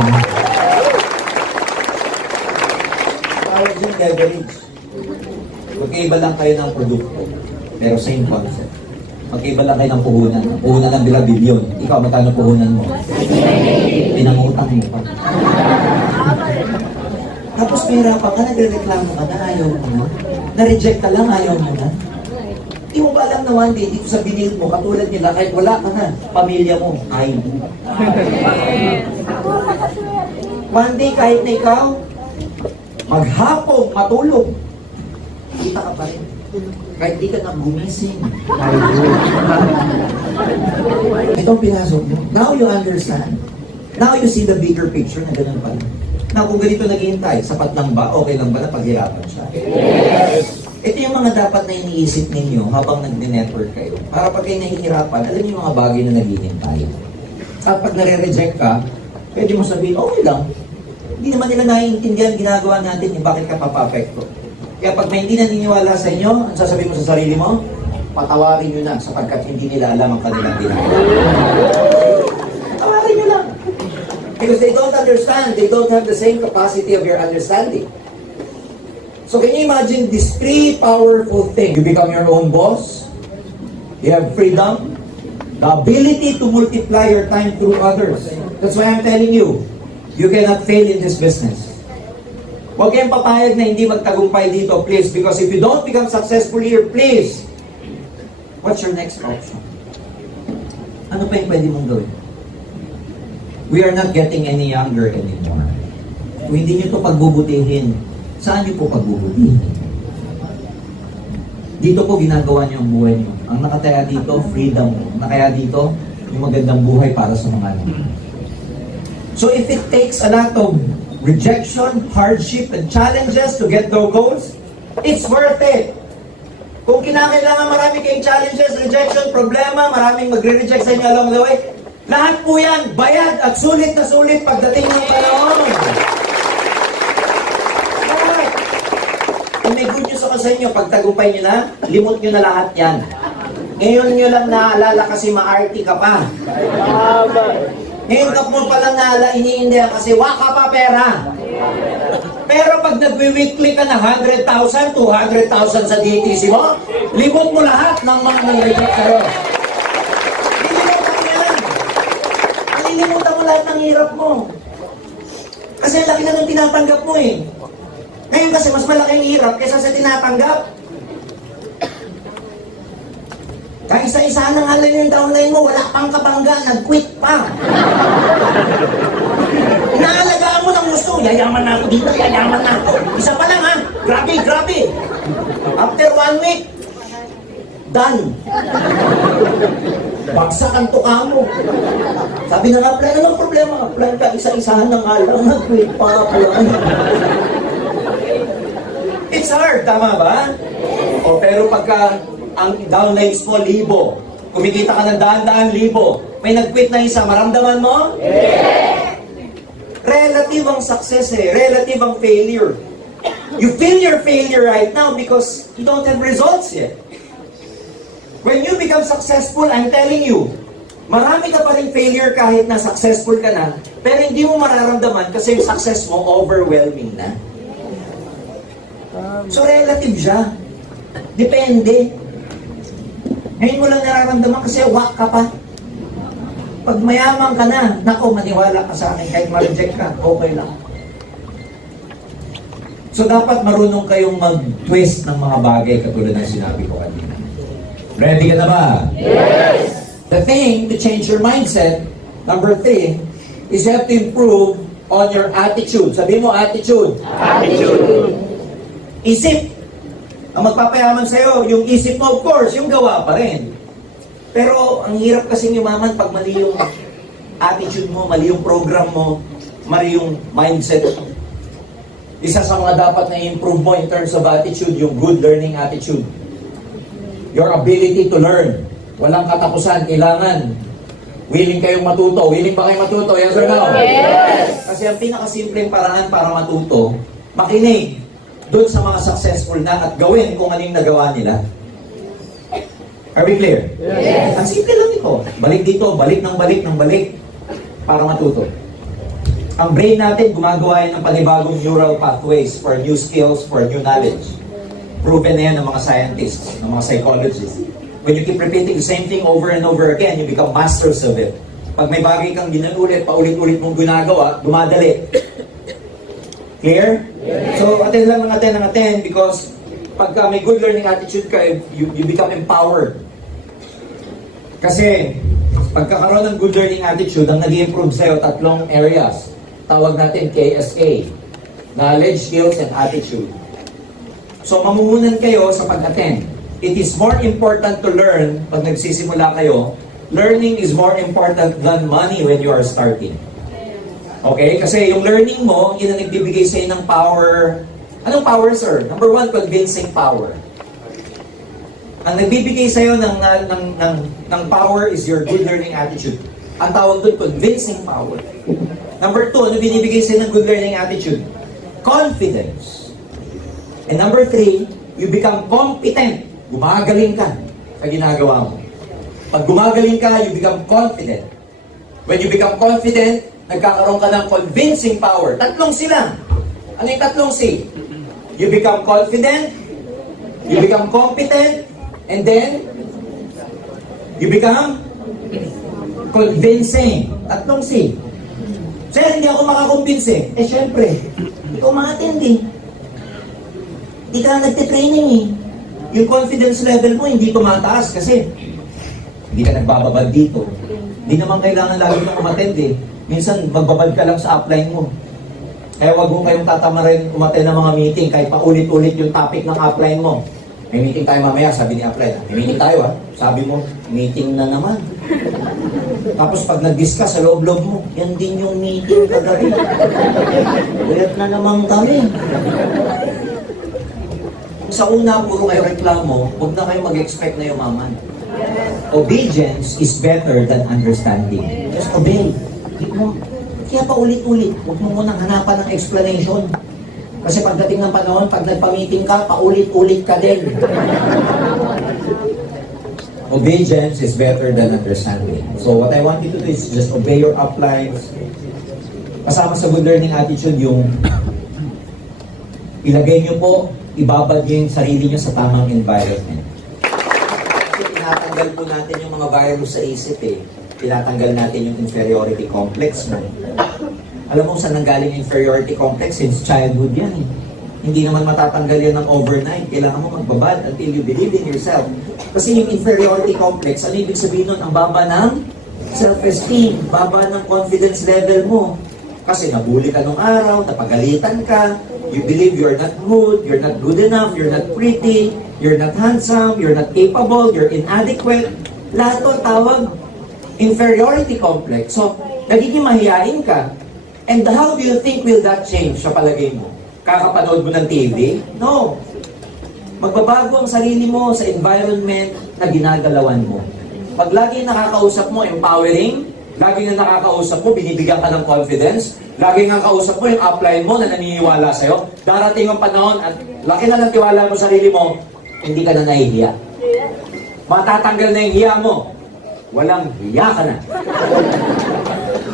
Tawag yung leverage. Magkaiba lang kayo ng produkto. Pero same concept. Magkaiba lang kayo ng puhunan. Ang puhunan ng bilyon. Ikaw, magkano puhunan mo? Pinangutang mo pa. Tapos mahirapan ka, nagre-reklamo ka na, ayaw mo na. Na-reject ka lang, ayaw mo na. Di mo ba alam na one day, dito sa binil mo, katulad nila, kahit wala ka na, pamilya mo, ay mo. One day, kahit na ikaw, maghapong, matulog, kita ka pa rin. Kahit di ka na gumising. Itong pinasok mo. Now you understand. Now you see the bigger picture na ganun pala. Now kung ganito naghihintay, sapat lang ba? Okay lang ba na paghirapan siya? Yes! Ito yung mga dapat na iniisip ninyo habang nag-network kayo. Para pag kayo nahihirapan, alam niyo yung mga bagay na naghihintay. At pag nare-reject ka, pwede mo sabihin, okay lang. Hindi naman nila naiintindihan ginagawa natin yung bakit ka papapekto. Kaya pag may hindi naniniwala sa inyo, ang sasabihin mo sa sarili mo, patawarin nyo na sapagkat hindi nila alam ang kanilang ginagawa. Patawarin nyo lang. Because they don't understand. They don't have the same capacity of your understanding. So can you imagine these three powerful things? You become your own boss. You have freedom. The ability to multiply your time through others. That's why I'm telling you, you cannot fail in this business. Huwag kayong papayag na hindi magtagumpay dito, please. Because if you don't become successful here, please, what's your next option? Ano pa yung pwede mong gawin? We are not getting any younger anymore. Kung hindi nyo ito pagbubutihin, saan nyo po pagbubutihin? Dito po ginagawa niyo ang buhay niyo. Ang nakataya dito, freedom. Ang nakaya dito, yung magandang buhay para sa mga anak. So if it takes a lot of rejection, hardship, and challenges to get those goals, it's worth it. Kung kinakailangan marami kayong challenges, rejection, problema, maraming magre-reject sa inyo along the way, lahat po yan, bayad at sulit na sulit pagdating ng panahon. Kung may good news ako sa inyo, pagtagumpay nyo na, limot nyo na lahat yan. Ngayon nyo lang naalala kasi ma-arty ka pa. Ngayon ka mo palang naalala, iniindihan kasi waka pa pera. Pero pag nagwi-weekly ka na 100,000, 200,000 sa DTC mo, limot mo lahat ng mga nag-reject sa'yo. Lilimutan mo yan. Lilimutan mo lahat ng hirap mo. Kasi laki na nung tinatanggap mo eh. Ngayon kasi mas malaki ang hirap kaysa sa tinatanggap. Kahit isa-isa na nga lang yung downline mo, wala pang kabangga, nag-quit pa. Naalagaan mo ng gusto, yayaman na ako dito, yayaman na ako. Isa pa lang ha, grabe, grabe. After 1 week, done. Bagsak ang tuka mo. Sabi na nga, plan, anong problema? Plan ka, isa-isahan na nga lang, nag-quit pa, plan. It's hard, tama ba? O pero pagka ang downlines mo, 1,000. Kumikita ka ng daan-daan, 1,000. May nag-quit na isa, maramdaman mo? Yes! Relative ang success eh. Relative ang failure. You feel your failure right now because you don't have results yet. When you become successful, I'm telling you, marami ka pa rin failure kahit na successful ka na, pero hindi mo mararamdaman kasi yung success mo overwhelming na. So relative siya. Depende. Ngayon mo lang nararamdaman kasi wak ka pa. Pag mayaman ka na, nako, maniwala ka sa akin, kahit ma-reject ka, okay lang. So dapat marunong kayong mag-twist ng mga bagay katulad ng sinabi ko kanina. Ready ka na ba? Yes! The thing to change your mindset, number 3, is you have to improve on your attitude. Sabi mo, attitude. Attitude. Isip. Ang magpapayaman sa'yo, yung isip mo, of course, yung gawa pa rin. Pero ang hirap kasing yumaman pag mali yung attitude mo, mali yung program mo, mali yung mindset. Isa sa mga dapat na improve mo in terms of attitude, yung good learning attitude. Your ability to learn. Walang katapusan, kailangan. Willing kayong matuto. Willing ba kayo matuto? Yes or no? Yes! Kasi ang pinakasimpleng paraan para matuto, makinig doon sa mga successful na at gawin kung anong nagawa nila. Are we clear? Yes. Ang simple lang ito. Balik dito, balik ng balik ng balik para matuto. Ang brain natin gumagawa yan ng panibagong neural pathways for new skills, for new knowledge. Proven na yan ng mga scientists, ng mga psychologists. When you keep repeating the same thing over and over again, you become masters of it. Pag may bagay kang ginulit, paulit-ulit mong ginagawa, dumadali. Clear? Yes. So, attend lang ng attend because pagka may good learning attitude ka, you become empowered. Kasi, pagkakaroon ng good learning attitude, ang nag-improve sa'yo, 3 areas. Tawag natin KSA. Knowledge, Skills, and Attitude. So, mamumunan kayo sa pag-attend. It is more important to learn, pag nagsisimula kayo, learning is more important than money when you are starting. Okay? Kasi yung learning mo, yun ang nagbibigay sa'yo ng power. Anong power, sir? Number 1, convincing power. Ang nagbibigay sa'yo ng power is your good learning attitude. Ang tawag doon, convincing power. Number 2, ano binibigay sa'yo ng good learning attitude? Confidence. And number 3, you become competent. Gumagaling ka sa ginagawa mo. Pag gumagaling ka, you become confident. When you become confident, nagkakaroon ka ng convincing power. 3 sila. Ano yung 3 C? You become confident, you become competent, and then, you become convincing. 3 C. Sir, hindi ako makakonvince eh. Syempre. Hindi ka umattend eh. Hindi ka nagtitraining eh. Yung confidence level mo hindi tumataas kasi hindi ka nagbababad dito. Hindi naman kailangan lagi kang umattend eh. Minsan magbabad ka lang sa upline mo. Kaya wag mo kayong tatamarin umattend ng mga meeting kahit paulit-ulit yung topic ng upline mo. May meeting tayo mamaya, sabi ni upline. May meeting tayo ha. Sabi mo, meeting na naman. Tapos pag nag-discuss sa loob-loob mo, yan din yung meeting kagabi. Ulit na naman kami. Sa una, puro kayo reklamo, huwag na kayo mag-expect na yumaman. Obedience is better than understanding. Just obey. Kaya pa ulit-ulit, huwag mo munang hanapan ng explanation. Kasi pagdating ng panahon, pag nagpa-meeting ka, paulit-ulit ka din. Obedience is better than understanding. So what I want you to do is just obey your uplines. Kasama sa good learning attitude yung ilagay nyo po, ibabad nyo yung sarili nyo sa tamang environment. Kasi tinatanggal po natin yung mga virus sa isip eh. Tinatanggal natin yung inferiority complex mo. Alam mo saan nanggaling yung inferiority complex? Since childhood yan eh. Hindi naman matatanggal yan ng overnight. Kailangan mo magbabad until you believe in yourself. Kasi yung inferiority complex, ano ibig sabihin nun? Ang baba ng self-esteem, baba ng confidence level mo. Kasi nabuli ka nung araw, napagalitan ka, you believe you're not good enough, you're not pretty, you're not handsome, you're not capable, you're inadequate. Lahat to tawag inferiority complex. So, nagiging mahihain ka. And how do you think will that change sa palagay mo? Kakapanood mo ng TV? No. Magbabago ang sarili mo sa environment na ginagalawan mo. Pag lagi nakakausap mo, empowering, lagi na nakakausap mo, binibigyan ka ng confidence, lagi nga kausap mo yung upline mo na naniniwala sa'yo, darating ang panahon at laki na ng tiwala mo sa sarili mo, hindi ka na nahihiya. Matatanggal na yung hiya mo. Walang hiya ka na.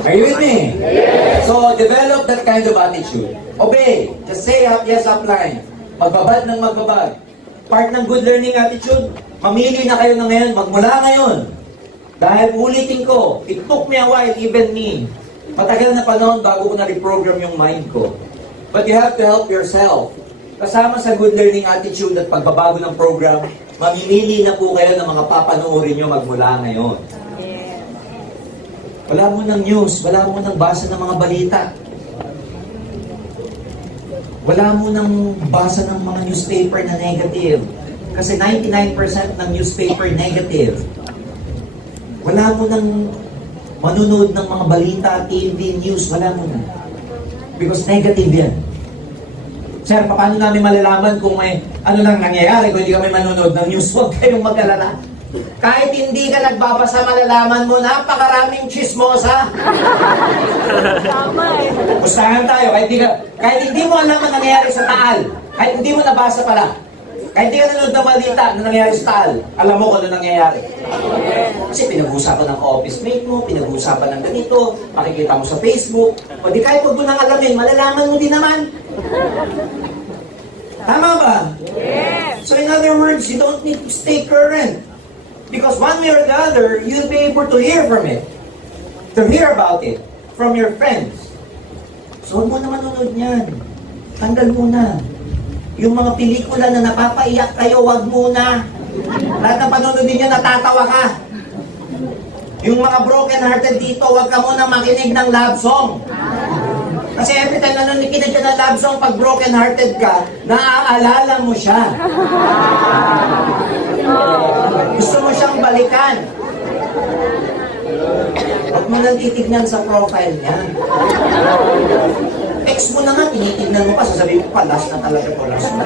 Are you with me? Yes. So, develop that kind of attitude. Obey. Just say yes upline. Magbabad ng magbabad. Part ng good learning attitude, mamili na kayo na ngayon, magmula ngayon. Dahil ulitin ko, it took me a while, even me. Matagal na panahon bago ko na-reprogram yung mind ko. But you have to help yourself. Kasama sa good learning attitude at pagbabago ng program, mamimili na po kayo ng mga papanoorin nyo magmula ngayon. Wala mo ng news, wala mo ng basa ng mga balita. Wala mo ng basa ng mga newspaper na negative. Kasi 99% ng newspaper negative. Wala mo ng manunood ng mga balita, TV, news, wala mo na. Because negative yan. Sir, paano namin malalaman kung may ano lang nangyayari kung hindi kami manonood ng news? Huwag kayong mag-alala. Kahit hindi ka nagbabasa, malalaman mo, napakaraming chismosa. Tama eh. Pustahan tayo, kahit hindi mo alam ang nangyayari sa Taal, kahit hindi mo nabasa pala, kahit hindi ka nanonood ng balita na nangyayari sa Taal, alam mo kung ano nangyayari. Kasi pinag-uusapan ng office mate mo, pinag-uusapan ng ganito, makikita mo sa Facebook, o di kahit huwag mo nang alamin, malalaman mo din naman. Tama ba? Yes. So in other words, you don't need to stay current. Because one way or the other, you'll be able to hear from it. To hear about it from your friends. So huwag mo na manonood niyan. Tanggal muna. Yung mga pelikula na napapaiyak kayo, huwag muna. Lahat ng panonood ninyo, natatawa ka. Yung mga broken-hearted dito, huwag ka muna makinig ng love song. Kasi every time na nakikinig ka ng love song, pag broken-hearted ka, naaalala mo siya. Gusto mo siyang balikan. Huwag mo nang titignan sa profile niya. Ex mo na nga, tinitignan mo pa, sasabihin mo pa, last na talaga po, last na.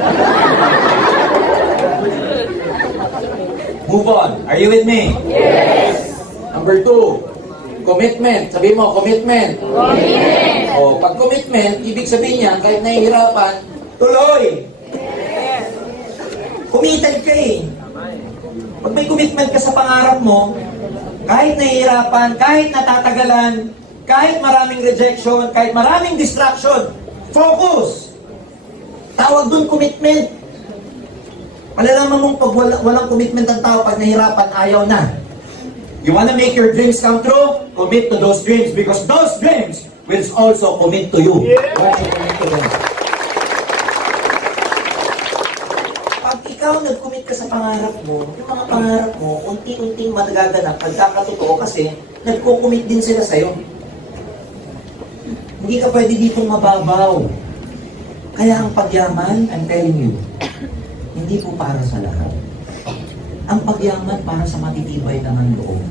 Move on. Are you with me? Yes. Number 2, commitment. Sabihin mo, commitment. Commitment. O, pag commitment, ibig sabihin niya, kahit nahihirapan, tuloy. Yes. Committed ka eh. Pag may commitment ka sa pangarap mo, kahit nahihirapan, kahit natatagalan, kahit maraming rejection, kahit maraming distraction, focus! Tawag dun commitment. Malalaman mong pag walang commitment ang tao, pag nahirapan, ayaw na. You wanna make your dreams come true? Commit to those dreams because those dreams will also commit to you. Once you commit to them. ikaw nag-commit ka sa pangarap mo, yung mga pangarap mo, unti-unting magaganap, pagkakatotoo kasi nagko-commit din sila sa'yo. Hindi ka pwede ditong mababaw. Kaya ang pagyaman, I'm telling you, hindi po para sa lahat. Ang pagyaman para sa matitibay ng loob.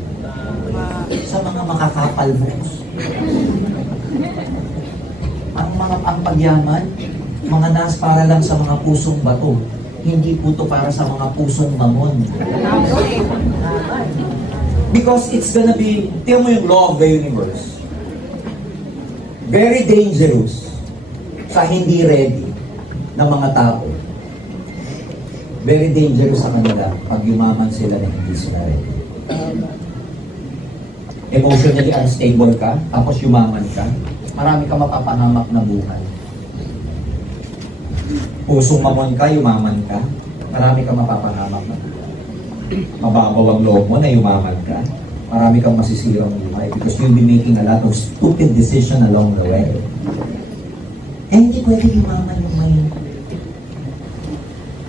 Sa mga makakapal moves. Ang pagyaman, mga para lang sa mga pusong bato. Hindi po to para sa mga pusong mamon. Because it's gonna be, tiyan mo yung law of the universe. Very dangerous sa hindi ready ng mga tao. Very dangerous sa kanila pag yumaman sila na hindi sila ready. Emotionally unstable ka, tapos yumaman ka, marami ka mapapangamak na buhay. Pusong mamon ka, yumaman ka, marami ka mapapangamak na buhay. Mababaw ang loob mo na yumaman ka, marami kang masisirang buhay because you'll be making a lot of stupid decision along the way. Eh, hindi pwede yumaman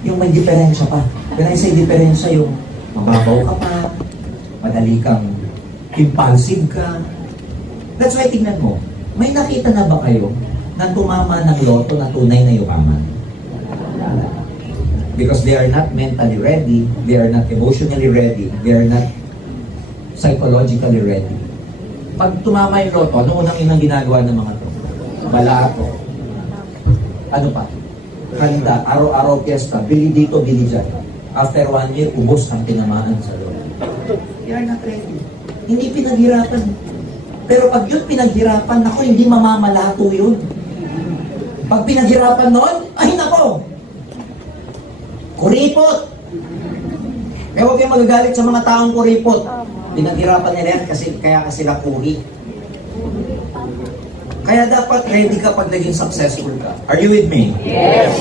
yung may diferensya pa. When I say diferensya, yung mababaw ka pa, madali kang impulsive ka. That's why tingnan mo, may nakita na ba kayo na tumama ng loto na tunay na yumaman? Because they are not mentally ready, they are not emotionally ready, they are not psychologically ready. Pag tumama yung loto, ano unang inang ginagawa ng mga to? Balato. Ano pa? Kanda, araw-araw piyesta, bili dito, bili dyan. After 1 year, ubos ang tinamaan sa loto. They are not ready. Hindi pinaghirapan. Pero pag yun pinaghirapan, ako hindi mamamalato yun. Pag pinaghirapan nun, ay nako! Kuripot! Kaya huwag kayong magagalit sa mga taong kuripot. Pinaghirapan nila yan kasi kaya sila kuri. Kaya dapat ready ka pag naging successful ka. Are you with me? Yes.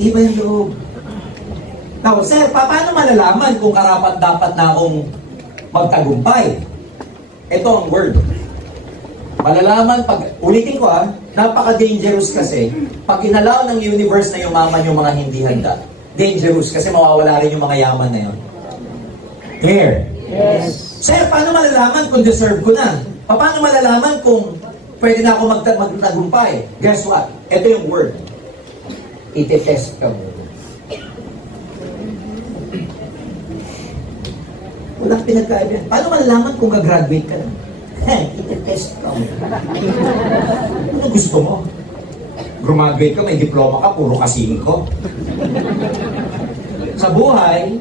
Iba yung loob. Now, sir, paano malalaman kung karapat dapat na akong magtagumpay? Ito ang word. Malalaman pag, ulitin ko napaka-dangerous kasi pag inalaw ng universe na yumaman yung mga hindi handa. Dangerous kasi mawawala rin yung mga yaman na yun. Clear? Yes. Sir, paano malalaman kung deserve ko na? Paano malalaman kung pwede na ako magtagumpay? Guess what? Ito yung word. Ite-test ka mo. Walang pinagkaibigan. Paano malalaman kung gagraduate ka na? Ite-test ka mo. Ano gusto mo? Graduate ka, may diploma ka, puro kasingko. Sa buhay,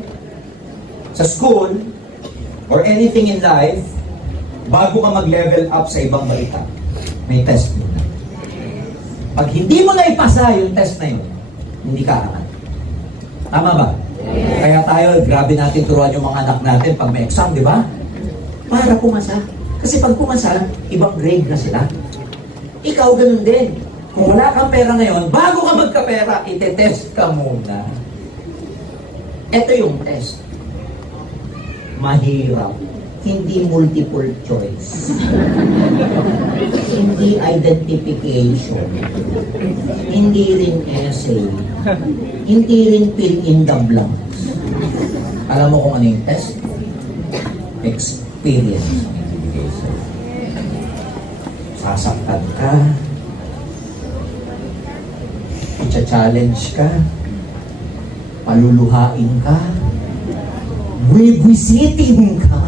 sa school, or anything in life, bago ka mag-level up sa ibang balita, may test mo na. Pag hindi mo na ipasa yung test na yun, hindi ka angat. Tama ba? Kaya tayo, grabe natin turuan yung mga anak natin pag may exam, di ba? Para pumasa. Kasi pag pumasa, ibang grade na sila. Ikaw ganun din. Kung wala kang pera ngayon, bago ka magkapera, ite-test ka muna. Ito yung test. Mahirap. Hindi multiple choice. Hindi identification. Hindi rin essay. Hindi rin fill in the blanks. Alam mo kung ano yung test? Experience. Sasaktan ka. I-challenge ka. Paluluhain ka. Wibisitin ka.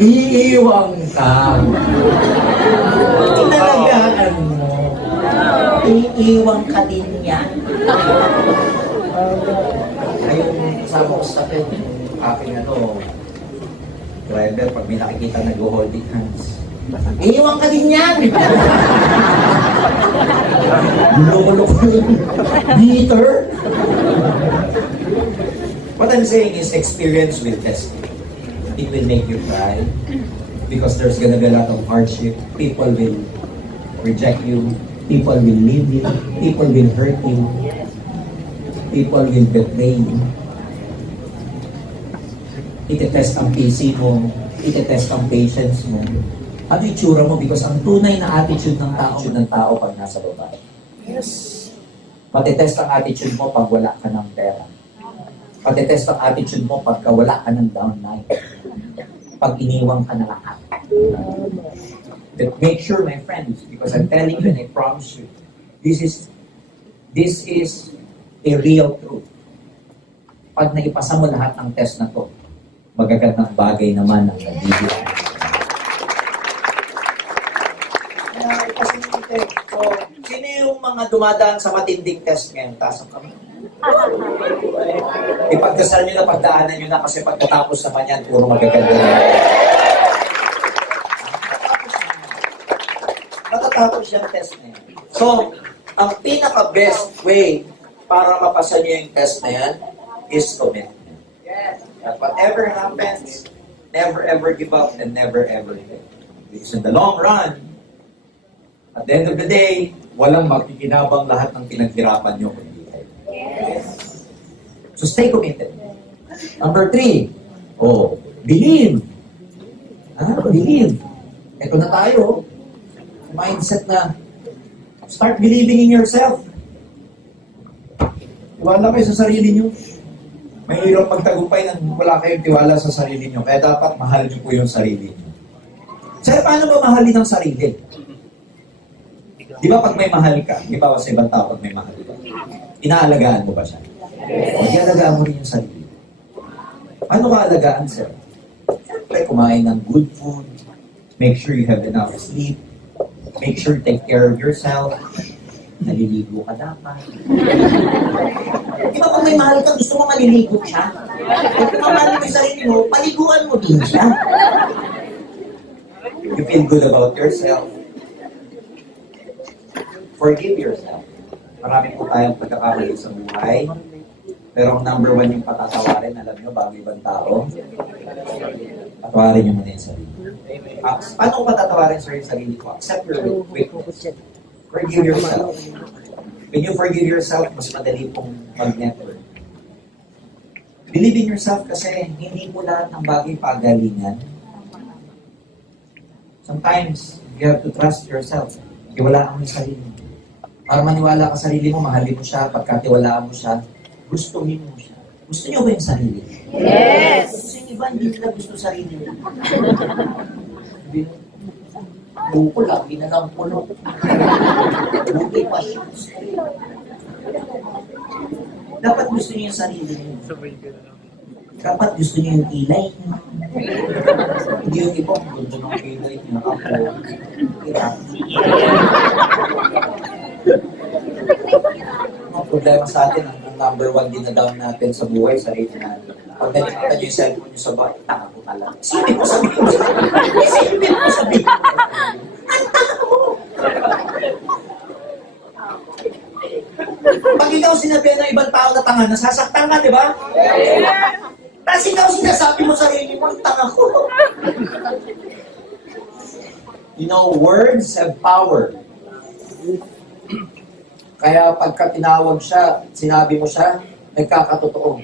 Iiwang ka. Tinalagaan mo. Iiwang ka din yan. Ayun, kasama ko sa akin, aking driver, pag may nakikita nag-holding hands. Iiwang ka din yan! Loko-loko yung bitter. What I'm saying is experience will test you. It will make you cry because there's gonna be a lot of hardship. People will reject you. People will leave you. People will hurt you. People will betray you. Ite-test ang PC mo. Ite-test ang patience mo. Ano yung tsura mo? Because ang tunay na attitude ng tao pag nasa babae. Yes. Matitest ang attitude mo pag wala ka ng pera. Matitest ang attitude mo pagka wala ka ng downline. Pag iniwang ka na lahat. But make sure, my friends, because I'm telling you and I promise you, this is a real truth. Pag naipasa mo lahat ng test na to, magagandang bagay naman ang nabibigay. So, sino yung mga dumadaan sa matinding test ngayon? Taas ang kami. Ipagdasal nyo na, pagdaanan nyo na kasi pagkatapos naman yan, puro magaganda na. Matatapos yung test na yan. So, ang pinaka-best way para mapasa nyo yung test na yan is commitment. That whatever happens, never ever give up and never ever quit. Because in the long run, at the end of the day, walang makikinabang lahat ng pinaghirapan nyo kundi kayo. So stay committed. Number 3, believe. Believe. Ito na tayo. Mindset na start believing in yourself. Tiwala kayo sa sarili nyo. Mahirap magtagumpay nang wala kayong tiwala sa sarili nyo. Kaya dapat mahal nyo po yung sarili nyo. Sir, paano ba mahalin ang sarili? Di ba pag may mahal ka, di ba sa ibang tao pag may mahal ka, inaalagaan mo ba siya? O, iaalagaan mo rin yung sarili. Paano ka alagaan, sir? Siyempre, kumain ng good food, make sure you have enough sleep, make sure you take care of yourself, naliligo ka dapat. Di ba pag may mahal ka, gusto mo maliligo siya? Kung mahal mo yung sarili mo, paliguan mo din siya. You feel good about yourself. Forgive yourself. Marami po tayong pagkakamali sa buhay. Pero ang number 1 yung patatawarin, alam nyo, bago ibang tao, patawarin nyo muna yung sarili. Paano ko patatawarin sa yung sarili ko? Accept your weakness. Forgive yourself. When you forgive yourself, mas madali pong mag-network. Believe in yourself kasi hindi po lahat ng bagay pagalingan. Sometimes, you have to trust yourself. Iwalaan mo yung sarili mo. Para maniwala ka sa sarili mo, mahalin mo siya, pagkatiwalaan mo siya, gustuhin mo siya. Gusto niyo ba yung sarili? Yes! Kasi yung iba, hindi nila gusto sarili mo. Buko lang, hindi na lang puno. Buti pa siya. Dapat gusto niyo yung sarili niyo. Dapat gusto niyo yung kilay niyo. Hindi yung iba, gusto ng kilay niyo. Ang problema sa atin, ang number 1 din na down natin sa buhay, sa rate natin. Pag nakikita niyo yung cellphone niyo sa bahay, tanga ko talaga. Sino mo sabihin mo sa akin? Sino mo sabihin mo? Ang tanga mo! Pag ikaw sinabihan ng ibang tao na tanga, nasasaktan ka, di ba? Tapos ikaw sinasabi mo sa sarili mo, ang tanga ko. You know, words have power. Kaya pagka tinawag siya, sinabi mo siya, nagkakatotoo.